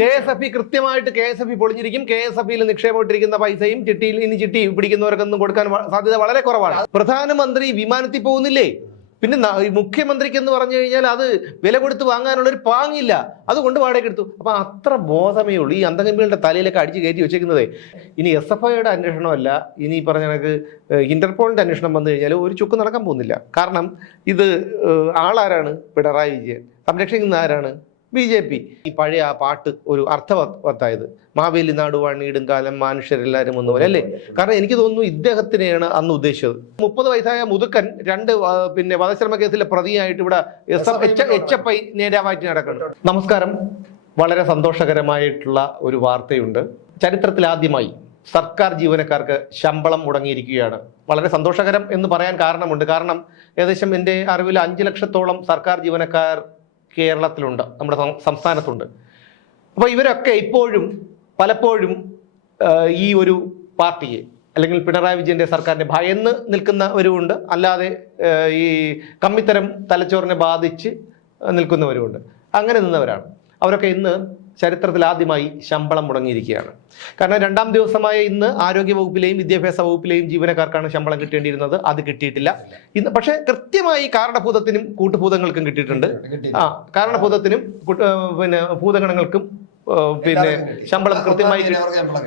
KSFE കൃത്യമായിട്ട് KSFE പൊളിഞ്ഞിരിക്കും. KSFEയിൽ നിക്ഷേപമിട്ടിരിക്കുന്ന പൈസയും ചിട്ടി പിടിക്കുന്നവർക്കൊന്നും കൊടുക്കാൻ സാധ്യത വളരെ കുറവാണ്. പ്രധാനമന്ത്രി വിമാനത്തിൽ പോകുന്നില്ലേ? പിന്നെ മുഖ്യമന്ത്രിക്ക് എന്ന് പറഞ്ഞു കഴിഞ്ഞാൽ അത് വില കൊടുത്ത് വാങ്ങാനുള്ളൊരു പാങ്ങില്ല, അതുകൊണ്ട് വാടക എടുത്തു. അപ്പം അത്ര ബോധമേ ഉള്ളൂ ഈ അന്തംഗമ്പികളുടെ തലയിലൊക്കെ അടിച്ച് കയറ്റി വെച്ചേക്കുന്നത്. ഇനി SFIയുടെ അന്വേഷണമല്ല, ഇനി പറഞ്ഞ കണക്ക് ഇന്റർപോളിന്റെ അന്വേഷണം വന്നു കഴിഞ്ഞാൽ ഒരു ചുക്ക് നടക്കാൻ പോകുന്നില്ല. കാരണം ഇത് ആളാരാണ്? പിണറായി വിജയൻ. സംരക്ഷിക്കുന്ന ആരാണ്? BJP. ഈ പഴയ ആ പാട്ട് ഒരു അർത്ഥവത്തായത്, മാവേലി നാടുവാണിയിടും കാലം മനുഷ്യരെല്ലാവരും ഒന്നുപോലെ അല്ലേ? കാരണം എനിക്ക് തോന്നുന്നു ഇദ്ദേഹത്തിനെയാണ് അന്ന് ഉദ്ദേശിച്ചത്. 30 വയസ്സായ മുതുക്കൻ 2 വധശ്രമ കേസിലെ പ്രതിയായിട്ട് ഇവിടെ HFI നേതാവായിട്ട് നടക്കണം. നമസ്കാരം. വളരെ സന്തോഷകരമായിട്ടുള്ള ഒരു വാർത്തയുണ്ട്. ചരിത്രത്തിൽ ആദ്യമായി സർക്കാർ ജീവനക്കാർക്ക് ശമ്പളം മുടങ്ങിയിരിക്കുകയാണ്. വളരെ സന്തോഷകരം എന്ന് പറയാൻ കാരണമുണ്ട്. കാരണം ഏകദേശം എൻ്റെ അറിവിൽ 5 ലക്ഷത്തോളം സർക്കാർ ജീവനക്കാർ കേരളത്തിലുണ്ട്, നമ്മുടെ സംസ്ഥാനത്തുണ്ട്. അപ്പോൾ ഇവരൊക്കെ പലപ്പോഴും ഈ ഒരു പാർട്ടിയെ അല്ലെങ്കിൽ പിണറായി വിജയന്റെ സർക്കാരിനെ ഭയന്ന് നിൽക്കുന്നവരുമുണ്ട്, അല്ലാതെ ഈ കമ്മിത്തരം തലച്ചോറിനെ ബാധിച്ച് നിൽക്കുന്നവരുമുണ്ട്. അങ്ങനെ നിന്നവരാണ് അവരൊക്കെ. ഇന്ന് ചരിത്രത്തിൽ ആദ്യമായി ശമ്പളം മുടങ്ങിയിരിക്കുകയാണ്. കാരണം 2ാം ദിവസമായ ഇന്ന് ആരോഗ്യ വകുപ്പിലെയും വിദ്യാഭ്യാസ വകുപ്പിലെയും ജീവനക്കാർക്കാണ് ശമ്പളം കിട്ടേണ്ടിയിരുന്നത്. അത് കിട്ടിയിട്ടില്ല ഇന്ന്. പക്ഷേ കൃത്യമായി കാരണഭൂതത്തിനും കൂട്ടുഭൂതങ്ങൾക്കും കിട്ടിയിട്ടുണ്ട്. കാരണഭൂതത്തിനും ഭൂതഗണങ്ങൾക്കും ശമ്പളം കൃത്യമായി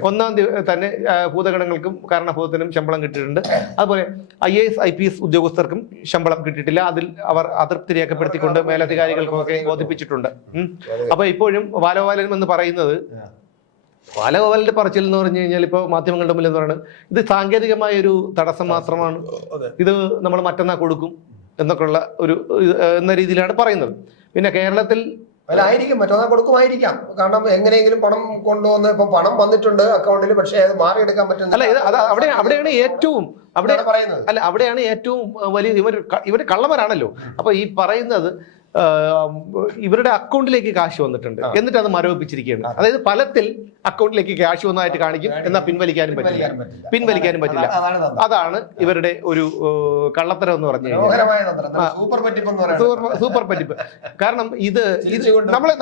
1-ാം തീയതി തന്നെ ഭൂതഗണങ്ങൾക്കും കാരണഭൂതത്തിനും ശമ്പളം കിട്ടിയിട്ടുണ്ട്. അതുപോലെ IAS IPS ഉദ്യോഗസ്ഥർക്കും ശമ്പളം കിട്ടിയിട്ടില്ല. അതിൽ അവർ അതൃപ്തി രേഖപ്പെടുത്തിക്കൊണ്ട് മേലധികാരികൾക്കൊക്കെ ബോധിപ്പിച്ചിട്ടുണ്ട്. അപ്പൊ ഇപ്പോഴും വാലവാലൻ എന്ന് പറയുന്നത്, വാലഗോപാലിന്റെ പറച്ചിൽ എന്ന് പറഞ്ഞു കഴിഞ്ഞാൽ ഇപ്പോൾ മാധ്യമങ്ങളുടെ മുന്നിൽ എന്ന് പറയുന്നത് ഇത് സാങ്കേതികമായ ഒരു തടസ്സം മാത്രമാണ്, ഇത് നമ്മൾ മറ്റന്നാൾ കൊടുക്കും എന്നൊക്കെയുള്ള എന്ന രീതിയിലാണ് പറയുന്നത്. പിന്നെ കേരളത്തിൽ ആയിരിക്കും, മറ്റന്നാൾ കൊടുക്കുമായിരിക്കാം. കാരണം എങ്ങനെയെങ്കിലും പണം കൊണ്ടുവന്ന് ഇപ്പൊ പണം വന്നിട്ടുണ്ട് അക്കൗണ്ടിൽ, പക്ഷേ അത് മാറിയെടുക്കാൻ പറ്റുന്നില്ല. അല്ല, ഇത് അവിടെയാണ് ഏറ്റവും പറയുന്നത്. അല്ല, അവിടെയാണ് ഏറ്റവും വലിയ ഇവർ കള്ളന്മാരാണല്ലോ. അപ്പൊ ഈ പറയുന്നത് ഇവരുടെ അക്കൗണ്ടിലേക്ക് കാശ് വന്നിട്ടുണ്ട്, എന്നിട്ട് അത് മരവിപ്പിച്ചിരിക്കുകയാണ്. അതായത് ഫലത്തിൽ അക്കൗണ്ടിലേക്ക് ക്യാഷ് വന്നതായിട്ട് കാണിക്കും, എന്നാൽ പിൻവലിക്കാനും പറ്റില്ല. അതാണ് ഇവരുടെ ഒരു കള്ളത്തരം എന്ന് പറഞ്ഞു കഴിഞ്ഞാൽ, സൂപ്പർ പറ്റിപ്പ്. കാരണം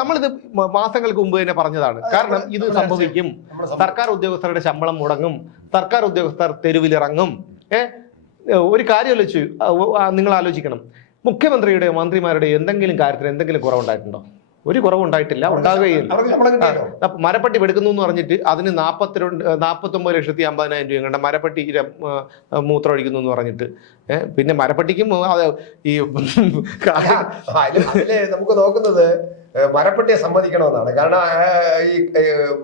നമ്മളിത് മാസങ്ങൾക്ക് മുമ്പ് തന്നെ പറഞ്ഞതാണ്. കാരണം ഇത് സംഭവിക്കും. സർക്കാർ ഉദ്യോഗസ്ഥരുടെ ശമ്പളം മുടങ്ങും, സർക്കാർ ഉദ്യോഗസ്ഥർ തെരുവിലിറങ്ങും. ഒരു കാര്യം നിങ്ങൾ ആലോചിക്കണം, മുഖ്യമന്ത്രിയുടെ മന്ത്രിമാരുടെ എന്തെങ്കിലും കാര്യത്തിൽ എന്തെങ്കിലും കുറവുണ്ടായിട്ടുണ്ടോ? ഒരു കുറവുണ്ടായിട്ടില്ല, ഉണ്ടാകുകയില്ല. മരപ്പട്ടി എടുക്കുന്നു എന്ന് പറഞ്ഞിട്ട് അതിന് 49,50,000 രൂപ കണ്ട മരപ്പട്ടി മൂത്രം ഒഴിക്കുന്നു എന്ന് പറഞ്ഞിട്ട് പിന്നെ മരപ്പട്ടിക്കും ഈ നമുക്ക് നോക്കുന്നത് മരപ്പട്ടിയെ സമ്മതിക്കണമെന്നാണ്. കാരണം ഈ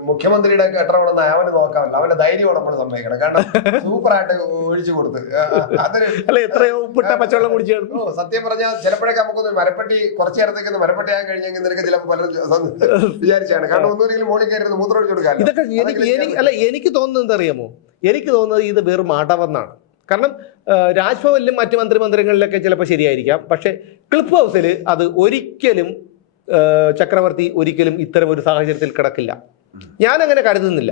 മുഖ്യമന്ത്രിയുടെ കെട്ടണമെന്ന് അവന് നോക്കാമല്ലോ, അവന്റെ ധൈര്യവും നമ്മൾ സമ്മതിക്കണം. കാരണം സൂപ്പറായിട്ട് ഒഴിച്ചു കൊടുത്ത് എത്രയോ ഉപ്പിട്ട പച്ചവെള്ളം കുടിച്ചു. സത്യം പറഞ്ഞാൽ ചിലപ്പോഴൊക്കെ നമുക്കൊന്ന് മരപ്പട്ടി കുറച്ചു നേരത്തേക്ക് മരപ്പട്ടി ആകാൻ കഴിഞ്ഞെങ്കിൽ നിനക്ക് ചിലപ്പോൾ പലരും വിചാരിച്ചാണ്. കാരണം ഒന്നുമില്ലെങ്കിലും മോളിൽ കയറി മൂത്രം ഒഴിച്ചു കൊടുക്കാൻ. ഇതൊക്കെ എനിക്ക് തോന്നുന്നത് എന്തറിയാമോ? എനിക്ക് തോന്നുന്നത് ഇത് വെറും അടവെന്നാണ്. കാരണം രാജ്ഭവനിലും മറ്റു മന്ത്രിമന്ദിരങ്ങളിലൊക്കെ ചിലപ്പോൾ ശരിയായിരിക്കാം, പക്ഷെ ക്ലിപ്പ് ഹൗസിൽ അത് ഒരിക്കലും ചക്രവർത്തി ഒരിക്കലും ഇത്തരം ഒരു സാഹചര്യത്തിൽ കിടക്കില്ല. ഞാൻ അങ്ങനെ കരുതുന്നില്ല.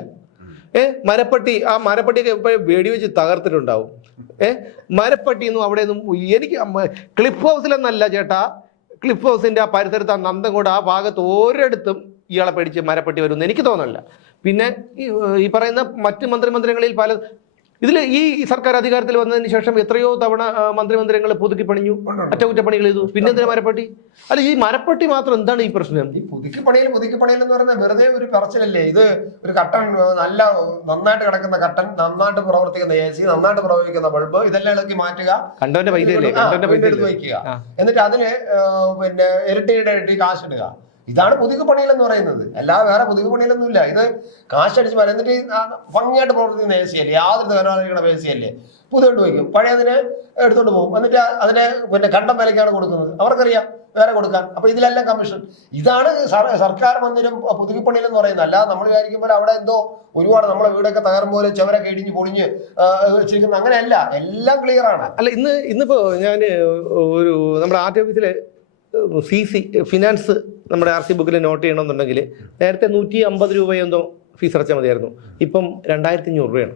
മരപ്പട്ടിയൊക്കെ എപ്പോഴും വെടിവെച്ച് തകർത്തിട്ടുണ്ടാവും. മരപ്പട്ടിയൊന്നും അവിടെയൊന്നും എനിക്ക് ക്ലിപ്പ് ഹൗസിലെന്നല്ല ചേട്ടാ, ക്ലിപ്പ് ഹൗസിന്റെ ആ പരിസരത്ത് നന്ദൻകോട് ആ ഭാഗത്ത് ഓരോരുത്തും ഇയാളെ പേടിച്ച് മരപ്പട്ടി വരുമെന്ന് എനിക്ക് തോന്നുന്നില്ല. പിന്നെ ഈ പറയുന്ന മറ്റ് മന്ത്രിമന്ദിരങ്ങളിൽ ഇതിൽ ഈ സർക്കാർ അധികാരത്തിൽ വന്നതിന് ശേഷം എത്രയോ തവണ മന്ത്രിമന്ദിരങ്ങൾ പുതുക്കി പണിഞ്ഞു, അറ്റകുറ്റപ്പണികൾ ചെയ്തു. പിന്നെ എന്തിനാ മരപ്പട്ടി? അല്ല, ഈ മരപ്പട്ടി മാത്രം എന്താണ് ഈ പ്രശ്നം? ഈ പുതുക്കി പണിയിൽ എന്ന് പറയുന്നത് വെറുതെ ഒരു പറച്ചിലല്ലേ? ഇത് ഒരു കട്ടൺ, നന്നായിട്ട് കിടക്കുന്ന കട്ടൺ, നന്നായിട്ട് പ്രവർത്തിക്കുന്ന AC, നന്നായിട്ട് പ്രവർത്തിക്കുന്ന ബൾബ്, ഇതെല്ലാം ഇളക്കി മാറ്റുക, കണ്ടോന്റെ പൈസ എടുത്ത് വയ്ക്കുക, എന്നിട്ട് അതിന് ഇരട്ടി കാശിടുക. ഇതാണ് പുതുക്കി പണിയിൽ എന്ന് പറയുന്നത്. അല്ലാതെ വേറെ പുതുക്കി പണിയിലൊന്നുമില്ല. ഇത് കാശടിച്ച് വരാം, എന്നിട്ട് ഭംഗിയായിട്ട് പ്രവർത്തിക്കുന്ന AC അല്ലേ, യാതൊരു തകരാറിലുള്ള AC അല്ലേ, പുതുകൊണ്ട് വയ്ക്കും, പഴയതിനെ എടുത്തോണ്ട് പോകും, എന്നിട്ട് അതിനെ കണ്ടം വിലയ്ക്കാണ് കൊടുക്കുന്നത്. അവർക്കറിയാം വേറെ കൊടുക്കാൻ. അപ്പൊ ഇതിലെല്ലാം കമ്മീഷൻ. ഇതാണ് സർക്കാർ മന്ദിരം പുതുക്കിപ്പണിയിൽ എന്ന് പറയുന്നത്. അല്ലാതെ നമ്മൾ വിചാരിക്കുമ്പോൾ അവിടെ എന്തോ ഒരുപാട് നമ്മളെ വീടൊക്കെ തകർപോലെ ചവരൊക്കെ ഇടിഞ്ഞ് പൊളിഞ്ഞ് വെച്ചിരിക്കുന്നത്, അങ്ങനെയല്ല. എല്ലാം ക്ലിയർ ആണ്. അല്ല, ഇന്നിപ്പോ ഞാൻ നമ്മുടെ ആർ ടി ഓഫീസിലെ CC ഫിനാൻസ് നമ്മുടെ RC ബുക്കിൽ നോട്ട് ചെയ്യണമെന്നുണ്ടെങ്കിൽ നേരത്തെ 150 രൂപയെന്തോ ഫീസ് അടച്ചാൽ മതിയായിരുന്നു. ഇപ്പം 2,500 രൂപയാണ്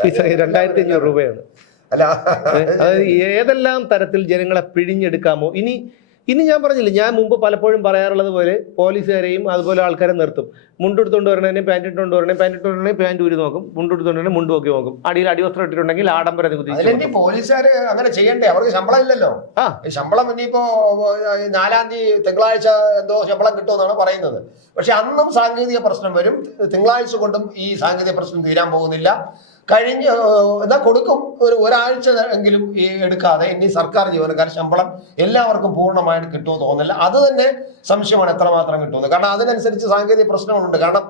ഫീസ്. 2,500 രൂപയാണ്. അതായത് ഏതെല്ലാം തരത്തിൽ ജനങ്ങളെ പിഴിഞ്ഞെടുക്കാമോ. ഇനി ഇനി ഞാൻ പറഞ്ഞില്ല, ഞാൻ മുമ്പ് പലപ്പോഴും പറയാറുള്ളത് പോലെ പോലീസുകാരെയും അതുപോലെ ആൾക്കാരെ നിർത്തും. മുണ്ടെടുത്തോണ്ട് വരണേ പാൻറ് ഇട്ടുകൊണ്ട് വരണേ, പാൻറ് ഇട്ടുകൊണ്ടേ പാൻറ് ഊരി നോക്കും, മുണ്ടെടുത്തോണ്ട് വരണേ മുണ്ട് നോക്കി നോക്കും, അടിയിൽ അടിവസ്ത്രം ഇട്ടിട്ടുണ്ടെങ്കിൽ ആഡംബര നികുതി. പോലീസുകാര് അങ്ങനെ ചെയ്യണ്ടേ? അവർക്ക് ശമ്പളം ഇല്ലല്ലോ. ശമ്പളം ഇനിയിപ്പോ 4-ാം തീയതി തിങ്കളാഴ്ച എന്തോ ശമ്പളം കിട്ടുമെന്നാണ് പറയുന്നത്. പക്ഷെ അന്നും സാങ്കേതിക പ്രശ്നം വരും. തിങ്കളാഴ്ച കൊണ്ടും ഈ സാങ്കേതിക പ്രശ്നം തീരാൻ പോകുന്നില്ല. എന്നാ കൊടുക്കും, ഒരാഴ്ച എങ്കിലും എടുക്കാതെ ഇനി സർക്കാർ ജീവനക്കാർ ശമ്പളം എല്ലാവർക്കും പൂർണ്ണമായിട്ട് കിട്ടുമോ തോന്നില്ല. അത് തന്നെ സംശയമാണ് എത്രമാത്രം കിട്ടുമെന്ന്. കാരണം അതിനനുസരിച്ച് സാങ്കേതിക പ്രശ്നങ്ങളുണ്ട്. കാരണം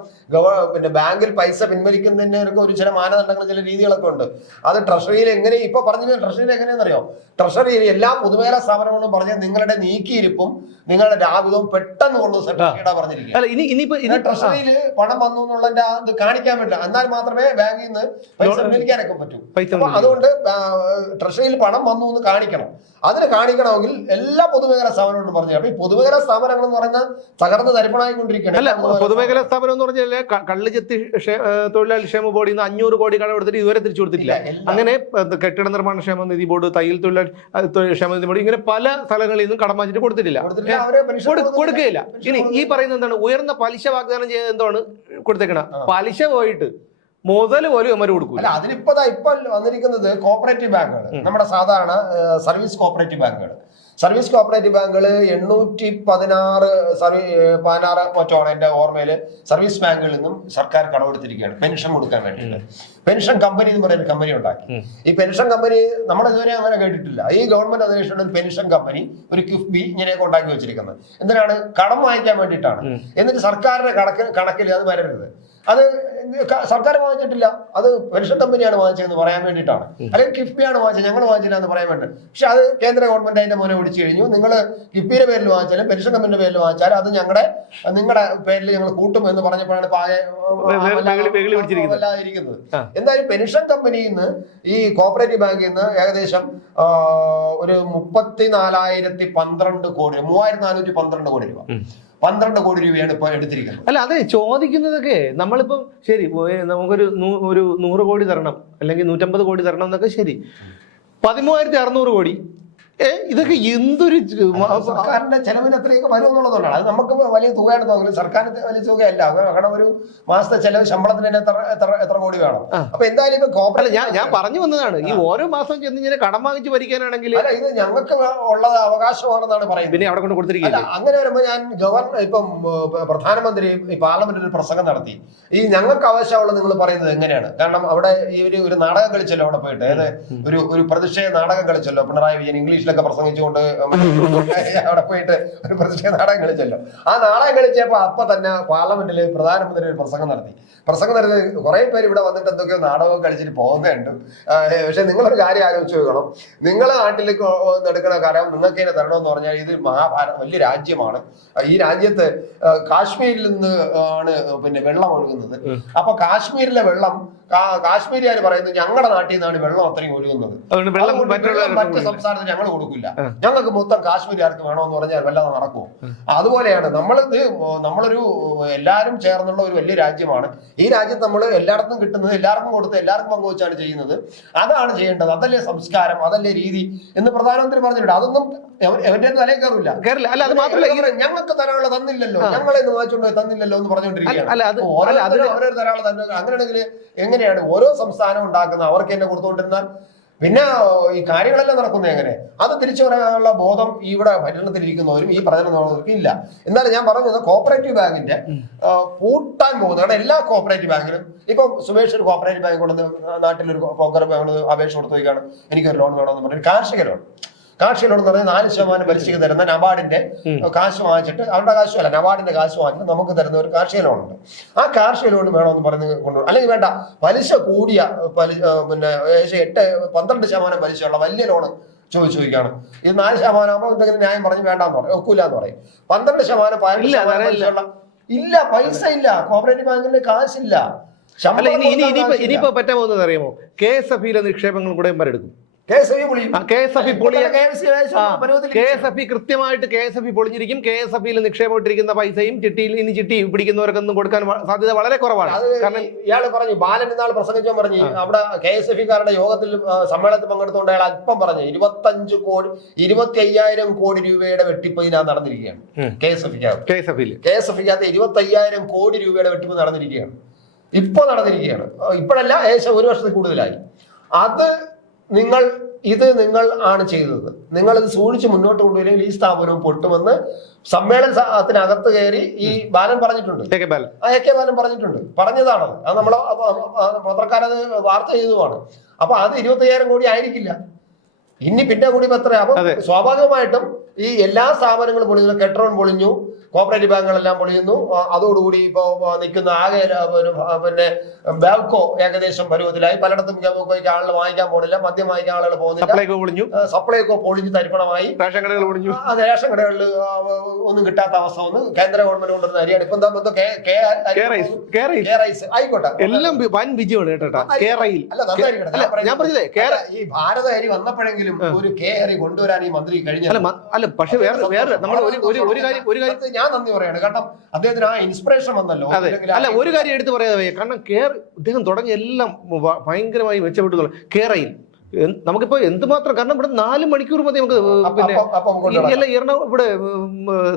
പിന്നെ ബാങ്കിൽ പൈസ പിൻവലിക്കുന്നതിനൊക്കെ ഒരു ചില മാനദണ്ഡങ്ങൾ, ചില രീതികളൊക്കെ ഉണ്ട്. അത് ട്രഷറിയിൽ എങ്ങനെ ഇപ്പൊ പറഞ്ഞു, ട്രഷറിയിൽ എങ്ങനെയെന്നറിയോ? ട്രഷറിയിൽ എല്ലാ പൊതുമേഖലാ സ്ഥാപനങ്ങളും പറഞ്ഞാൽ നിങ്ങളുടെ നീക്കിയിരിപ്പും നിങ്ങളുടെ ലാഭവും പെട്ടെന്ന് കൊണ്ട് സർട്ടിഫിക്കറ്റാ പറഞ്ഞിരിക്കുക. ട്രഷറിയിൽ പണം വന്നു എന്നുള്ളതിന്റെ അത് കാണിക്കാൻ പറ്റില്ല. എന്നാൽ മാത്രമേ ബാങ്കിൽ നിന്ന് പൈസ പിൻവലിക്കാനൊക്കെ പറ്റും. അപ്പൊ അതുകൊണ്ട് ട്രഷറിയിൽ പണം വന്നു എന്ന് കാണിക്കണം. അതിന് കാണിക്കണമെങ്കിൽ എല്ലാ പൊതുമേഖലാ സ്ഥാപനങ്ങളും പറഞ്ഞു. അപ്പൊ ഈ പൊതുമേഖലാ സ്ഥാപനങ്ങൾ എന്ന് പറയുന്നത് തകർന്ന് തരിപ്പണായിക്കൊണ്ടിരിക്കുകയാണ്. അല്ല, പൊതുമേഖലാ സ്ഥാപനം എന്ന് പറഞ്ഞാൽ കള്ളുചെത്തി തൊഴിലാളി ക്ഷേമ ബോർഡിൽ നിന്ന് 500 കോടി കടം എടുത്തിട്ട് ഇതുവരെ തിരിച്ചു കൊടുത്തിട്ടില്ല. അങ്ങനെ കെട്ടിട നിർമ്മാണ ക്ഷേമ നിധി ബോർഡ്, തയ്യൽ തൊഴിലാളി ക്ഷേമ നിധി ബോർഡ്, ഇങ്ങനെ പല സ്ഥലങ്ങളിൽ നിന്നും കടം വാങ്ങിച്ചിട്ട് കൊടുത്തിട്ടില്ല, കൊടുക്കുകയില്ല. ഇനി ഈ പറയുന്നത് എന്താണ്? ഉയർന്ന പലിശ വാഗ്ദാനം ചെയ്ത് എന്താണ് കൊടുത്തേക്കണം? പലിശ പോയിട്ട് മുതൽ പോലും അമ്മ കൊടുക്കും. അല്ല, അതിനിപ്പോ വന്നിരിക്കുന്നത് കോപ്പറേറ്റീവ് ബാങ്കുകൾ, നമ്മുടെ സാധാരണ സർവീസ് കോപ്പറേറ്റീവ് ബാങ്കുകൾ. സർവീസ് കോപ്പറേറ്റീവ് ബാങ്കുകൾ 816 മറ്റാണ് എന്റെ ഓർമ്മയില് സർവീസ് ബാങ്കുകളിൽ നിന്നും സർക്കാർ കടമെടുത്തിരിക്കുകയാണ് പെൻഷൻ കൊടുക്കാൻ വേണ്ടിയിട്ട്. പെൻഷൻ കമ്പനി എന്ന് പറയുന്ന കമ്പനി ഉണ്ടാക്കി. ഈ പെൻഷൻ കമ്പനി നമ്മൾ ഇതുവരെ അങ്ങനെ കേട്ടിട്ടില്ല. ഈ ഗവൺമെന്റ് അധിവേശനം ഒരു പെൻഷൻ കമ്പനി, ഒരു കിഫ്ബി ഇങ്ങനെയൊക്കെ ഉണ്ടാക്കി വെച്ചിരിക്കുന്നത് എന്തിനാണ്? കടം വാങ്ങിക്കാൻ വേണ്ടിയിട്ടാണ്. എന്നിട്ട് സർക്കാരിന്റെ കണക്കിൽ അത് വരരുത്. അത് സർക്കാർ വാങ്ങിച്ചിട്ടില്ല, അത് പെൻഷൻ കമ്പനിയാണ് വാങ്ങിച്ചതെന്ന് പറയാൻ വേണ്ടിയിട്ടാണ്. അല്ലെങ്കിൽ കിഫ്ബിയാണ് വാങ്ങിച്ചത്, ഞങ്ങൾ വാങ്ങിച്ചില്ല എന്ന് പറയാൻ വേണ്ടി. പക്ഷെ അത് കേന്ദ്ര ഗവൺമെന്റ് അതിന്റെ മോനെ പിടിച്ചു കഴിഞ്ഞു. നിങ്ങൾ കിഫ്ബിയുടെ പേരിൽ വാങ്ങിച്ചാലും പെൻഷൻ കമ്പനിയുടെ പേരിൽ വാങ്ങിച്ചാലും അത് നിങ്ങളുടെ പേരിൽ ഞങ്ങൾ കൂട്ടും എന്ന് പറഞ്ഞപ്പോഴാണ് ഇരിക്കുന്നത്. എന്തായാലും പെൻഷൻ കമ്പനിയിൽ നിന്ന് ഈ കോപ്പറേറ്റീവ് ബാങ്കിൽ നിന്ന് ഏകദേശം ഒരു 3412 കോടി, 3412 കോടി രൂപ, 12 കോടി രൂപയാണ് ഇപ്പൊ എടുത്തിരിക്കുന്നത്. അല്ല, അതെ ചോദിക്കുന്നതൊക്കെ നമ്മളിപ്പം ശരി, നമുക്കൊരു 100 കോടി തരണം അല്ലെങ്കിൽ 150 കോടി തരണം എന്നൊക്കെ ശരി, 13,600 കോടി, ഇതൊക്കെ എന്തൊരു സർക്കാരിന്റെ ചെലവിന് എത്രയൊക്കെ വരും എന്നുള്ളതുകൊണ്ടാണ്. അത് നമുക്ക് വലിയ തുകയാണ് തോന്നുന്നത്, സർക്കാരിന് വലിയ തുകയല്ല. കാരണം ഒരു മാസത്തെ ചെലവ് ശമ്പളത്തിന് തന്നെ എത്ര കോടി വേണം. അപ്പൊ എന്തായാലും ഇപ്പൊ കോപ്പറേറ്റ് ഞാൻ പറഞ്ഞു വന്നതാണ്, ഈ ഓരോ മാസം ചെന്ന് ഇങ്ങനെ കടം വാങ്ങിച്ച് ഭരിക്കാനാണെങ്കിൽ അല്ല, ഇത് ഞങ്ങൾക്ക് ഉള്ളത് അവകാശമാണെന്നാണ് പറയുന്നത്. പിന്നെ അവിടെ കൊണ്ട് കൊടുത്തിരിക്കുന്നത്. അങ്ങനെ വരുമ്പോൾ ഞാൻ ഇപ്പം പ്രധാനമന്ത്രി ഈ പാർലമെന്റിൽ ഒരു പ്രസംഗം നടത്തി. ഈ ഞങ്ങൾക്ക് ആവശ്യമുള്ളത് നിങ്ങൾ പറയുന്നത് എങ്ങനെയാണ്? കാരണം അവിടെ ഈ ഒരു നാടകം കളിച്ചല്ലോ അവിടെ പോയിട്ട്, ഒരു പ്രതിഷേധ നാടകം കളിച്ചല്ലോ പിണറായി വിജയൻ, ഇംഗ്ലീഷിലൊക്കെ പ്രസംഗിച്ചുകൊണ്ട് അവിടെ പോയിട്ട് ഒരു പ്രതിഷേധ നാടകം കളിച്ചല്ലോ. ആ നാടകം കളിച്ചപ്പോ അപ്പൊ തന്നെ പാർലമെന്റില് പ്രധാനമന്ത്രി ഒരു പ്രസംഗം നടത്തി. കുറെ പേര് ഇവിടെ വന്നിട്ട് എന്തൊക്കെയോ നാടകം കളിച്ചിട്ട് പോകുന്നുണ്ട്. പക്ഷെ നിങ്ങളൊരു കാര്യം ആലോചിച്ച് നോക്കണം, നിങ്ങളെ നാട്ടിലേക്ക് എടുക്കുന്ന കാര്യം നിങ്ങൾക്ക് തന്നെ തരണമെന്ന് പറഞ്ഞാൽ ഇത് മഹാഭാരതം വലിയ രാജ്യമാണ്. ഈ രാജ്യത്ത് കാശ്മീരിൽ നിന്ന് ആണ് പിന്നെ വെള്ളം ഒഴുകുന്നത്. അപ്പൊ കാശ്മീരിലെ വെള്ളം കാശ്മീരിയാർ പറയുന്നത് ഞങ്ങളുടെ നാട്ടിൽ നിന്നാണ് വെള്ളം അത്രയും ഒഴുകുന്നത്, മറ്റു സംസ്ഥാനത്തിന് ഞങ്ങൾ കൊടുക്കില്ല, ഞങ്ങൾക്ക് മൊത്തം കാശ്മീരിയാർക്ക് വേണമെന്ന് പറഞ്ഞാൽ വല്ലാതെ നടക്കുമോ? അതുപോലെയാണ് നമ്മളൊരു എല്ലാവരും ചേർന്നുള്ള ഒരു വലിയ രാജ്യമാണ്. ഈ രാജ്യത്ത് നമ്മൾ എല്ലായിടത്തും കിട്ടുന്നത് എല്ലാവർക്കും കൊടുത്ത് എല്ലാവർക്കും പങ്കുവച്ചാണ് ചെയ്യുന്നത്. അതാണ് ചെയ്യേണ്ടത്, അതല്ലേ സംസ്കാരം, അതല്ലേ രീതി എന്ന് പ്രധാനമന്ത്രി പറഞ്ഞിട്ടുണ്ട്. അതൊന്നും എവന്റെ തലയിൽ കയറില്ല. അല്ല, അത് മാത്രമല്ല, ഞങ്ങൾക്ക് തരാനുള്ള തന്നില്ലല്ലോ, ഞങ്ങളെ ഇന്ന് വാങ്ങിച്ചുകൊണ്ട് തന്നില്ലല്ലോ എന്ന് പറഞ്ഞുകൊണ്ടിരിക്കുകയാണ്. ഓരോ തരാനുള്ള തന്നെ. അങ്ങനെയാണെങ്കിൽ എങ്ങനെയാണ് ഓരോ സംസ്ഥാനം ഉണ്ടാക്കുന്നത്? അവർക്ക് എന്നെ കൊടുത്തുകൊണ്ടിരുന്നാൽ പിന്നെ ഈ കാര്യങ്ങളെല്ലാം നടക്കുന്നത് എങ്ങനെ? അത് തിരിച്ചു പറയാനുള്ള ബോധം ഇവിടെ ഭരണത്തിലിരിക്കുന്നവരും ഈ പ്രചരണത്തിനവർക്കും ഇല്ല. എന്നാലും ഞാൻ പറഞ്ഞത് കോപ്പറേറ്റീവ് ബാങ്കിന്റെ പൂട്ടാൻ പോകുന്നത്. കാരണം എല്ലാ കോപ്പറേറ്റീവ് ബാങ്കിലും ഇപ്പം സുമേഷ് ഒരു കോപ്പറേറ്റീവ് ബാങ്ക് കൊണ്ടുവന്ന് നാട്ടിലൊരു കോപ്പറേറ്റീവ് ബാങ്ക് അപേക്ഷ കൊടുത്തു വയ്ക്കുകയാണ്, എനിക്കൊരു ലോൺ വേണമെന്ന് പറഞ്ഞാൽ കാർഷിക ലോൺ എന്ന് പറഞ്ഞാൽ 4% പലിശയ്ക്ക് തരുന്ന നബാർഡിന്റെ കാശ് വാങ്ങിച്ചിട്ട്, അവരുടെ കാശുമല്ല നബാർഡിന്റെ കാശ് വാങ്ങിച്ചിട്ട് നമുക്ക് തരുന്ന ഒരു കാർഷിക ലോണുണ്ട്. ആ കാർഷിക ലോൺ വേണമെന്ന് പറഞ്ഞ് കൊണ്ടുപോകും. അല്ലെങ്കിൽ വേണ്ട, പലിശ കൂടിയ പിന്നെ ഏകദേശം 8-12% പലിശയുള്ള വലിയ ലോണ് ചോദിക്കുകയാണ്. ഇത് 4% ആകുമ്പോൾ എന്തെങ്കിലും ന്യായം പറഞ്ഞ് വേണ്ടാന്ന് പറയും, ഒക്കൂലെന്ന് പറയും. 12% 15% പലിശയുള്ള ഇല്ല, പൈസ ഇല്ല, കോപ്പറേറ്റീവ് ബാങ്കിന്റെ കാശില്ല. ഇനിയിപ്പോ പറ്റാൻ പോകുന്നത് അറിയാമോ? KSFE നിക്ഷേപങ്ങൾ കൂടെ എടുക്കും. KSFE കൃത്യമായിട്ട് KSFE പൊളിഞ്ഞിരിക്കും. KSFEയിൽ നിക്ഷേപമിട്ടിരിക്കുന്ന പൈസയും ചിട്ടിയിൽ ഇനി ചിട്ടി പിടിക്കുന്നവർക്കൊന്നും കൊടുക്കാൻ സാധ്യത വളരെ കുറവാണ്. കാരണം ഇയാൾ പറഞ്ഞു, ബാലൻ ഇന്നാൾ പ്രസംഗിച്ചോ പറഞ്ഞു, അവിടെ KSFE-കാരുടെ യോഗത്തിൽ സമ്മേളനത്തിൽ പങ്കെടുത്തുകൊണ്ട് അയാൾ അല്പം പറഞ്ഞു 25,000 കോടി രൂപയുടെ വെട്ടിപ്പ് ഇതിനകത്ത് നടന്നിരിക്കുകയാണ്. KSFE-ക്കകത്ത് 25,000 കോടി രൂപയുടെ വെട്ടിപ്പ് നടന്നിരിക്കുകയാണ്. ഇപ്പൊ നടന്നിരിക്കുകയാണ്. ഇപ്പോഴല്ല, ഏകദേശം ഒരു വർഷത്തിൽ കൂടുതലായി. ഇത് നിങ്ങൾ ആണ് ചെയ്തത്. നിങ്ങൾ ഇത് സൂക്ഷിച്ച് മുന്നോട്ട് കൊണ്ടുപോയില്ലെങ്കിൽ ഈ സ്ഥാപനവും പൊട്ടുമെന്ന് സമ്മേളനത്തിനകത്ത് കയറി ഈ ബാലൻ പറഞ്ഞിട്ടുണ്ട്. AK ബാലൻ പറഞ്ഞതാണ്. അത് നമ്മളെ പത്രക്കാരത് വാർത്ത ചെയ്തതുമാണ്. അപ്പൊ അത് 25,000 കോടി ആയിരിക്കില്ല. ഇനി പിന്നെ കൂടി എത്ര? അപ്പൊ സ്വാഭാവികമായിട്ടും ഈ എല്ലാ സ്ഥാപനങ്ങളും പൊളിഞ്ഞു. കെട്രോൺ പൊളിഞ്ഞു, കോപ്പറേറ്റീവ് ബാങ്കുകളെല്ലാം പൊളിയുന്നു. അതോടുകൂടി ഇപ്പോ നിൽക്കുന്ന ആകെ പിന്നെ ബാങ്കോ ഏകദേശം പരുവത്തിലായി. പലയിടത്തും ആളുകൾ വാങ്ങിക്കാൻ പോണില്ല, മദ്യം വാങ്ങിക്കാൻ ആളുകൾ പോകുന്നില്ല. സപ്ലൈകോ പൊളിഞ്ഞ് തരിപ്പണമായി. അത് റേഷൻ കടകളിൽ ഒന്നും കിട്ടാത്ത അവസ്ഥ വന്ന് കേന്ദ്ര ഗവൺമെന്റ് കൊണ്ടുവരുന്ന അരിയാണ്. ഇപ്പൊ ആയിക്കോട്ടെ, എല്ലാം വൻ വിജയമാണ് കേട്ടോ. അല്ല, നന്നായിരിക്കട്ടെ. ഈ ഭാരത അരി വന്നപ്പോഴെങ്കിലും ഒരു അരി കൊണ്ടുവരാൻ ഈ മന്ത്രി കഴിഞ്ഞ. അല്ല, പക്ഷെ വേറെ നമ്മൾ ഒരു കാര്യം ഞാൻ നന്ദി പറയാണ്. കാരണം അദ്ദേഹത്തിന് ആ ഇൻസ്പിറേഷൻ വന്നല്ലോ. അല്ല, ഒരു കാര്യം എടുത്ത് പറയാതെ, കാരണം അദ്ദേഹം തുടങ്ങിയ എല്ലാം ഭയങ്കരമായി മെച്ചപ്പെട്ടു. കേരയിൽ നമുക്കിപ്പോ എന്തുമാത്രം, കാരണം ഇവിടെ 4 മണിക്കൂർ മതി നമുക്ക്. പിന്നെ എറണാകുളം ഇവിടെ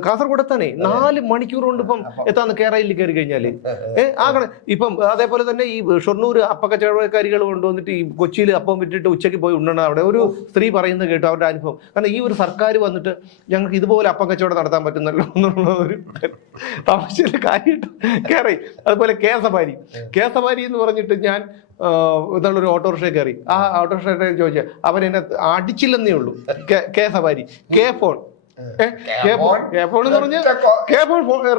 കാസർഗോഡ് എത്താനേ 4 മണിക്കൂർ കൊണ്ട് ഇപ്പം എത്താന്ന് കേരളയിൽ കയറി കഴിഞ്ഞാല്. ആകണം. ഇപ്പം അതേപോലെ തന്നെ ഈ ഷൊർണൂർ അപ്പക്കച്ചവടക്കാരികൾ കൊണ്ടുവന്നിട്ട് ഈ കൊച്ചിയിൽ അപ്പം വിട്ടിട്ട് ഉച്ചയ്ക്ക് പോയി ഉണ്ണണം. അവിടെ ഒരു സ്ത്രീ പറയുന്നത് കേട്ടു അവരുടെ അനുഭവം. കാരണം ഈ ഒരു സർക്കാർ വന്നിട്ട് ഞങ്ങൾക്ക് ഇതുപോലെ അപ്പം കച്ചവടം നടത്താൻ പറ്റുന്നല്ലോ എന്നുള്ള ഒരു തമാശയിലെ കാര്യമായിട്ട് കേറി. അതുപോലെ കേസമാരി എന്ന് പറഞ്ഞിട്ട് ഞാൻ എന്നുള്ളൊരു ഓട്ടോറിക്ഷ കയറി. ആ ഓട്ടോറിക്ഷ ചോദിച്ചാൽ അവൻ എന്നെ അടിച്ചില്ലെന്നേ ഉള്ളൂ. കേസവാരി ഫോൺ എന്ന് പറഞ്ഞാൽ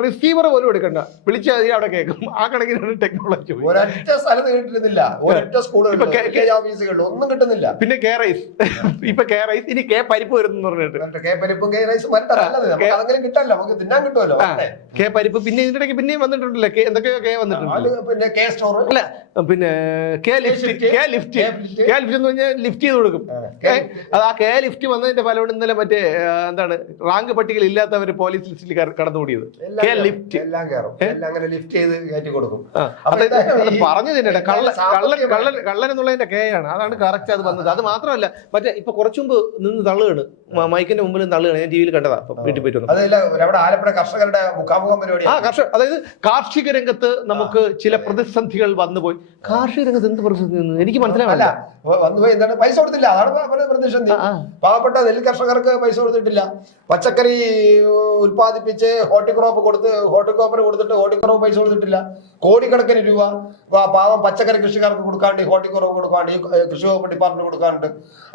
റിസീവർ പോലും എടുക്കണ്ട, വിളിച്ചാൽ അവിടെ കേൾക്കും. ആ കണക്കിനാണ് ടെക്നോളജി. ഒന്നും കിട്ടുന്നില്ല. പിന്നെ ഇപ്പൊ ഇനി പരിപ്പ് വരുന്നു പറഞ്ഞിട്ട് പരിപ്പ്. പിന്നെ ഇതിന്റെ ഇടയ്ക്ക് പിന്നെയും വന്നിട്ടുണ്ടല്ലേ, എന്തൊക്കെയോ വന്നിട്ടുണ്ട്. അല്ല, പിന്നെ ലിഫ്റ്റ് എന്ന് പറഞ്ഞാൽ ലിഫ്റ്റ് ചെയ്ത് കൊടുക്കും. അത് ആ ലിഫ്റ്റ് വന്നതിന്റെ ഫലമാണ് ഇന്നലെ മറ്റേ എന്താണ് റാങ്ക് പട്ടികയിൽ ഇല്ലാത്തവര് പോലീസ് ലിസ്റ്റിൽ കടന്നുകൂടിയത്. പറഞ്ഞു തന്നെ കള്ളൻ എന്നുള്ളതിന്റെ ആണ്. അതാണ് കറക്റ്റ് അത് വന്നത്. അത് മാത്രമല്ല, മറ്റേ ഇപ്പൊ കുറച്ചു മുമ്പ് നിന്ന് തള്ളുകയാണ്, മൈക്കിന്റെ മുമ്പിൽ തള്ളുകയാണ്. ഞാൻ ടിവിയിൽ കണ്ടതാ. വീട്ടിൽ പോയിട്ട് അതായത് കാർഷിക രംഗത്ത് നമുക്ക് ചില പ്രതിസന്ധികൾ വന്നുപോയി. കാർഷിക രംഗത്ത് എന്ത് പ്രതിസന്ധി എനിക്ക് മനസ്സിലാവില്ല. വന്നുപോയി എന്താണ്? പൈസ കൊടുത്തില്ല, അതാണ് പ്രതിസന്ധി. പാവപ്പെട്ട നെൽ കർഷകർക്ക് പൈസ കൊടുത്തിട്ടില്ല. പച്ചക്കറി ഉൽപ്പാദിപ്പിച്ച് ഹോർട്ടിക്രോപ്പിന് കൊടുത്തിട്ട് ഹോർട്ടിക്രോപ്പ് പൈസ കൊടുത്തിട്ടില്ല. കോടിക്കണക്കിന് രൂപ പാവം പച്ചക്കറി കൃഷിക്കാർക്ക് കൊടുക്കാണ്ട്, ഹോർട്ടിക്രോപ്പ് കൊടുക്കാണ്ട്, കൃഷി വകുപ്പ് ഡിപ്പാർട്ട്മെന്റ് കൊടുക്കാണ്ട്.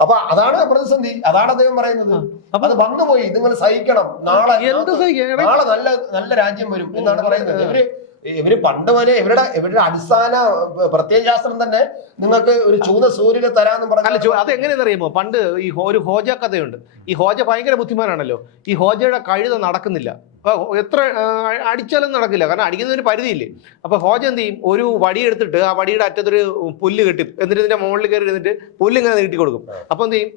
അപ്പൊ അതാണ് പ്രതിസന്ധി. അതാണ് അദ്ദേഹം പറയുന്നത്. അത് വന്നുപോയി, നിങ്ങൾ സഹിക്കണം. നാളെ നല്ല നല്ല രാജ്യം വരും എന്നാണ് പറയുന്നത്. ഇവര് പണ്ട് വരെ ഇവരുടെ അടിസ്ഥാന പ്രത്യയശാസ്ത്രം തന്നെ നിങ്ങൾക്ക് ഒരു ചൂത സൂര്യനെ തരാന്ന് പറഞ്ഞു. അതെങ്ങനെയെന്ന് അറിയുമോ? പണ്ട് ഈ ഒരു ഹോജ കഥയുണ്ട്. ഈ ഹോജ ഭയങ്കര ബുദ്ധിമാനാണല്ലോ. ഈ ഹോജയുടെ കഴുത നടക്കുന്നില്ല, എത്ര അടിച്ചാലും നടക്കില്ല, കാരണം അടിക്കുന്നതിന് പരിധിയില്ലേ. അപ്പൊ ഹോജ എന്ത് ചെയ്യും? ഒരു വടി എടുത്തിട്ട് ആ വടിയുടെ അറ്റത്തൊരു പുല്ല് കെട്ടി, എന്നിട്ട് ഇതിന്റെ മുകളിൽ കയറി ഇരുന്നിട്ട് പുല്ല് ഇങ്ങനെ നീട്ടി കൊടുക്കും. അപ്പൊ എന്ത് ചെയ്യും?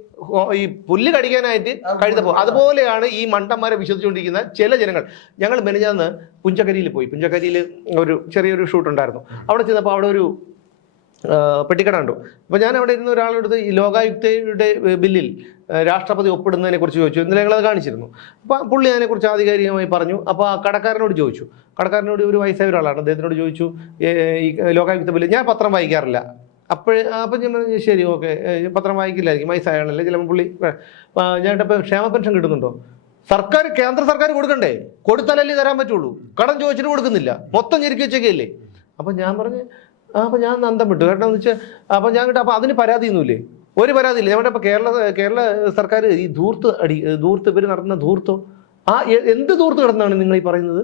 ഈ പുല്ല് കടിക്കാനായിട്ട് കഴുത പോകും. അതുപോലെയാണ് ഈ മണ്ടന്മാരെ വിശ്വസിച്ചുകൊണ്ടിരിക്കുന്ന ചില ജനങ്ങൾ. ഞങ്ങൾ മെനഞ്ഞാന്ന് പുഞ്ചക്കരിയിൽ പോയി. പുഞ്ചക്കരിയിൽ ഒരു ചെറിയൊരു ഷൂട്ട് ഉണ്ടായിരുന്നു. അവിടെ ചെന്നപ്പോൾ അവിടെ ഒരു പെട്ടിക്കട ഉണ്ടു. അപ്പോൾ ഞാൻ അവിടെ ഇരുന്ന ഒരാളെടുത്ത് ഈ ലോകായുക്തയുടെ ബില്ലിൽ രാഷ്ട്രപതി ഒപ്പിടുന്നതിനെ കുറിച്ച് ചോദിച്ചു. ഇന്നലെ ഞങ്ങളത് കാണിച്ചിരുന്നു. അപ്പോൾ പുള്ളി അതിനെക്കുറിച്ച് ആധികാരികമായി പറഞ്ഞു. അപ്പോൾ ആ കടക്കാരനോട് ചോദിച്ചു. കടക്കാരനോട് ഒരു വയസ്സായ ഒരാളാണ്, അദ്ദേഹത്തിനോട് ചോദിച്ചു ഈ ലോകായുക്ത ബില്ല്. ഞാൻ പത്രം വായിക്കാറില്ല. അപ്പം ഞാൻ പറഞ്ഞു ശരി, ഓക്കെ, പത്രം വായിക്കില്ലായിരിക്കും, വയസ്സായാളല്ലേ, ചിലപ്പോൾ പുള്ളി. ഞാനിപ്പോൾ ക്ഷേമ പെൻഷൻ കിട്ടുന്നുണ്ടോ? കേന്ദ്ര സർക്കാർ കൊടുക്കണ്ടേ? കൊടുത്താലല്ലേ തരാൻ പറ്റുള്ളൂ. കടം ചോദിച്ചിട്ട് കൊടുക്കുന്നില്ല, മൊത്തം ഞെരുക്കി വെച്ചൊക്കെയല്ലേ. അപ്പം ഞാൻ പറഞ്ഞു, അപ്പം ഞാൻ അന്തം വിട്ടു. കാരണം എന്ന് വെച്ചാൽ അപ്പം ഞാൻ കിട്ടും. അപ്പം അതിന് പരാതിയൊന്നുമില്ലേ? ഒരു പരാതിയില്ല. നമ്മുടെ ഇപ്പോൾ കേരള സർക്കാർ ഈ ധൂർത്ത് ഇവർ നടത്തുന്ന ധൂർത്തോ എന്ത് ധൂർത്ത് കിടന്നാണ് നിങ്ങൾ ഈ പറയുന്നത്?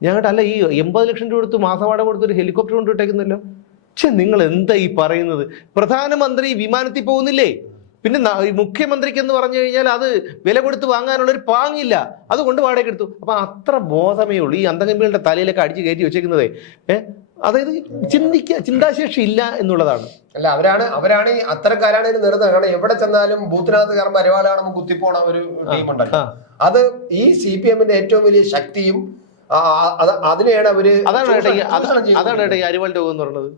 ഞങ്ങളുടെ അല്ല, ഈ 80 ലക്ഷം രൂപ കൊടുത്ത് മാസവാടക കൊടുത്തൊരു ഹെലികോപ്റ്റർ കൊണ്ട് വിട്ടേക്കുന്നല്ലോ. നിങ്ങൾ എന്താ ഈ പറയുന്നത്? പ്രധാനമന്ത്രി വിമാനത്തിൽ പോകുന്നില്ലേ? പിന്നെ മുഖ്യമന്ത്രിക്ക് എന്ന് പറഞ്ഞു കഴിഞ്ഞാൽ അത് വില കൊടുത്ത് വാങ്ങാനുള്ളൊരു പാങ്ങില്ല, അതുകൊണ്ട് വാടക എടുത്തു. അപ്പം അത്ര ബോധമേ ഉള്ളൂ. ഈ അന്തംഗമ്പികളുടെ തലയിലൊക്കെ അടിച്ച് കയറ്റി വെച്ചേക്കുന്നതേ. അതായത് ചിന്താശേഷി ഇല്ല എന്നുള്ളതാണ്. അല്ല, അവരാണ് ഈ അത്തരക്കാരാണ് ഇത് നിർത്തുന്നത്. കാരണം എവിടെ ചെന്നാലും ബൂത്തിനകത്ത് കയറുമ്പോൾ അരിവാളാണെന്ന് കുത്തിപ്പോണ ഒരു ടീമുണ്ടല്ലോ. അത് ഈ CPM-ന്റെ ഏറ്റവും വലിയ ശക്തിയും അതിനെയാണ് അവര് അതാണ് അരിവാൾ രോഗം എന്ന് പറയുന്നത്.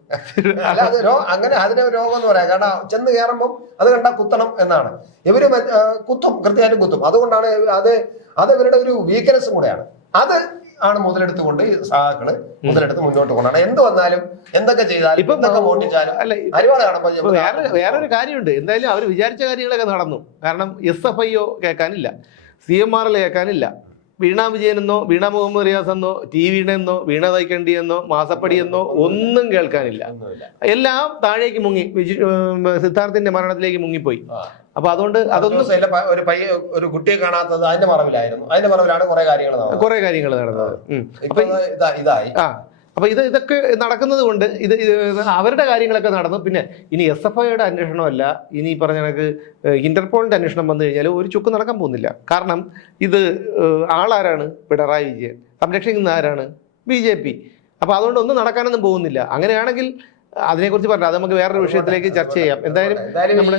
അല്ല, അത് അങ്ങനെ അതിനെ രോഗം എന്ന് പറയാം. കാരണം ചെന്ന് കയറുമ്പോൾ അത് കണ്ടാൽ കുത്തണം എന്നാണ്. ഇവര് കുത്തും, കൃത്യമായിട്ടും കുത്തും. അതുകൊണ്ടാണ് അത് ഇവരുടെ ഒരു വീക്ക്നെസ്സും കൂടെയാണ്. അത് ആണ് മുതലെടുത്തുകൊണ്ട് സഹാക്കള് മുതലെടുത്ത് മുന്നോട്ട് കൊണ്ടാണ്. എന്ത് വന്നാലും എന്തൊക്കെ ചെയ്താലും എന്തൊക്കെ മോട്ടിച്ചാലും വേറൊരു കാര്യമുണ്ട്. എന്തായാലും അവർ വിചാരിച്ച കാര്യങ്ങളൊക്കെ നടന്നു. കാരണം SFIO കേൾക്കാനില്ല, CMRL കേൾക്കാനില്ല, വീണ വിജയനെന്നോ വീണ മുഹമ്മദ് റിയാസ് എന്നോ വീണെന്നോ വീണ തൈക്കണ്ടി എന്നോ മാസപ്പടി എന്നോ ഒന്നും കേൾക്കാനില്ല. എല്ലാം താഴേക്ക് മുങ്ങി, സിദ്ധാർത്ഥിന്റെ മരണത്തിലേക്ക് മുങ്ങിപ്പോയി. അപ്പൊ അതുകൊണ്ട് അതൊന്നും ഒരു കുട്ടിയെ കാണാത്തത് അതിന്റെ മറവിലായിരുന്നു. അതിന്റെ മറവിലാണ് കുറെ കാര്യങ്ങൾ നടന്നത്. ഇതായി. അപ്പൊ ഇതൊക്കെ നടക്കുന്നത് കൊണ്ട് അവരുടെ കാര്യങ്ങളൊക്കെ നടന്നു. പിന്നെ ഇനി SFIയുടെ അന്വേഷണമല്ല, ഇനി പറഞ്ഞ കണക്ക് ഇന്റർപോളിന്റെ അന്വേഷണം വന്നു കഴിഞ്ഞാൽ ഒരു ചുക്ക് നടക്കാൻ പോകുന്നില്ല. കാരണം ഇത് ആളാരാണ്? പിണറായി വിജയൻ. സംരക്ഷിക്കുന്ന ആരാണ്? BJP. അപ്പൊ അതുകൊണ്ട് ഒന്നും നടക്കാനൊന്നും പോകുന്നില്ല. അങ്ങനെയാണെങ്കിൽ അതിനെക്കുറിച്ച് പറഞ്ഞു, അത് നമുക്ക് വേറൊരു വിഷയത്തിലേക്ക് ചർച്ച ചെയ്യാം. എന്തായാലും നമ്മുടെ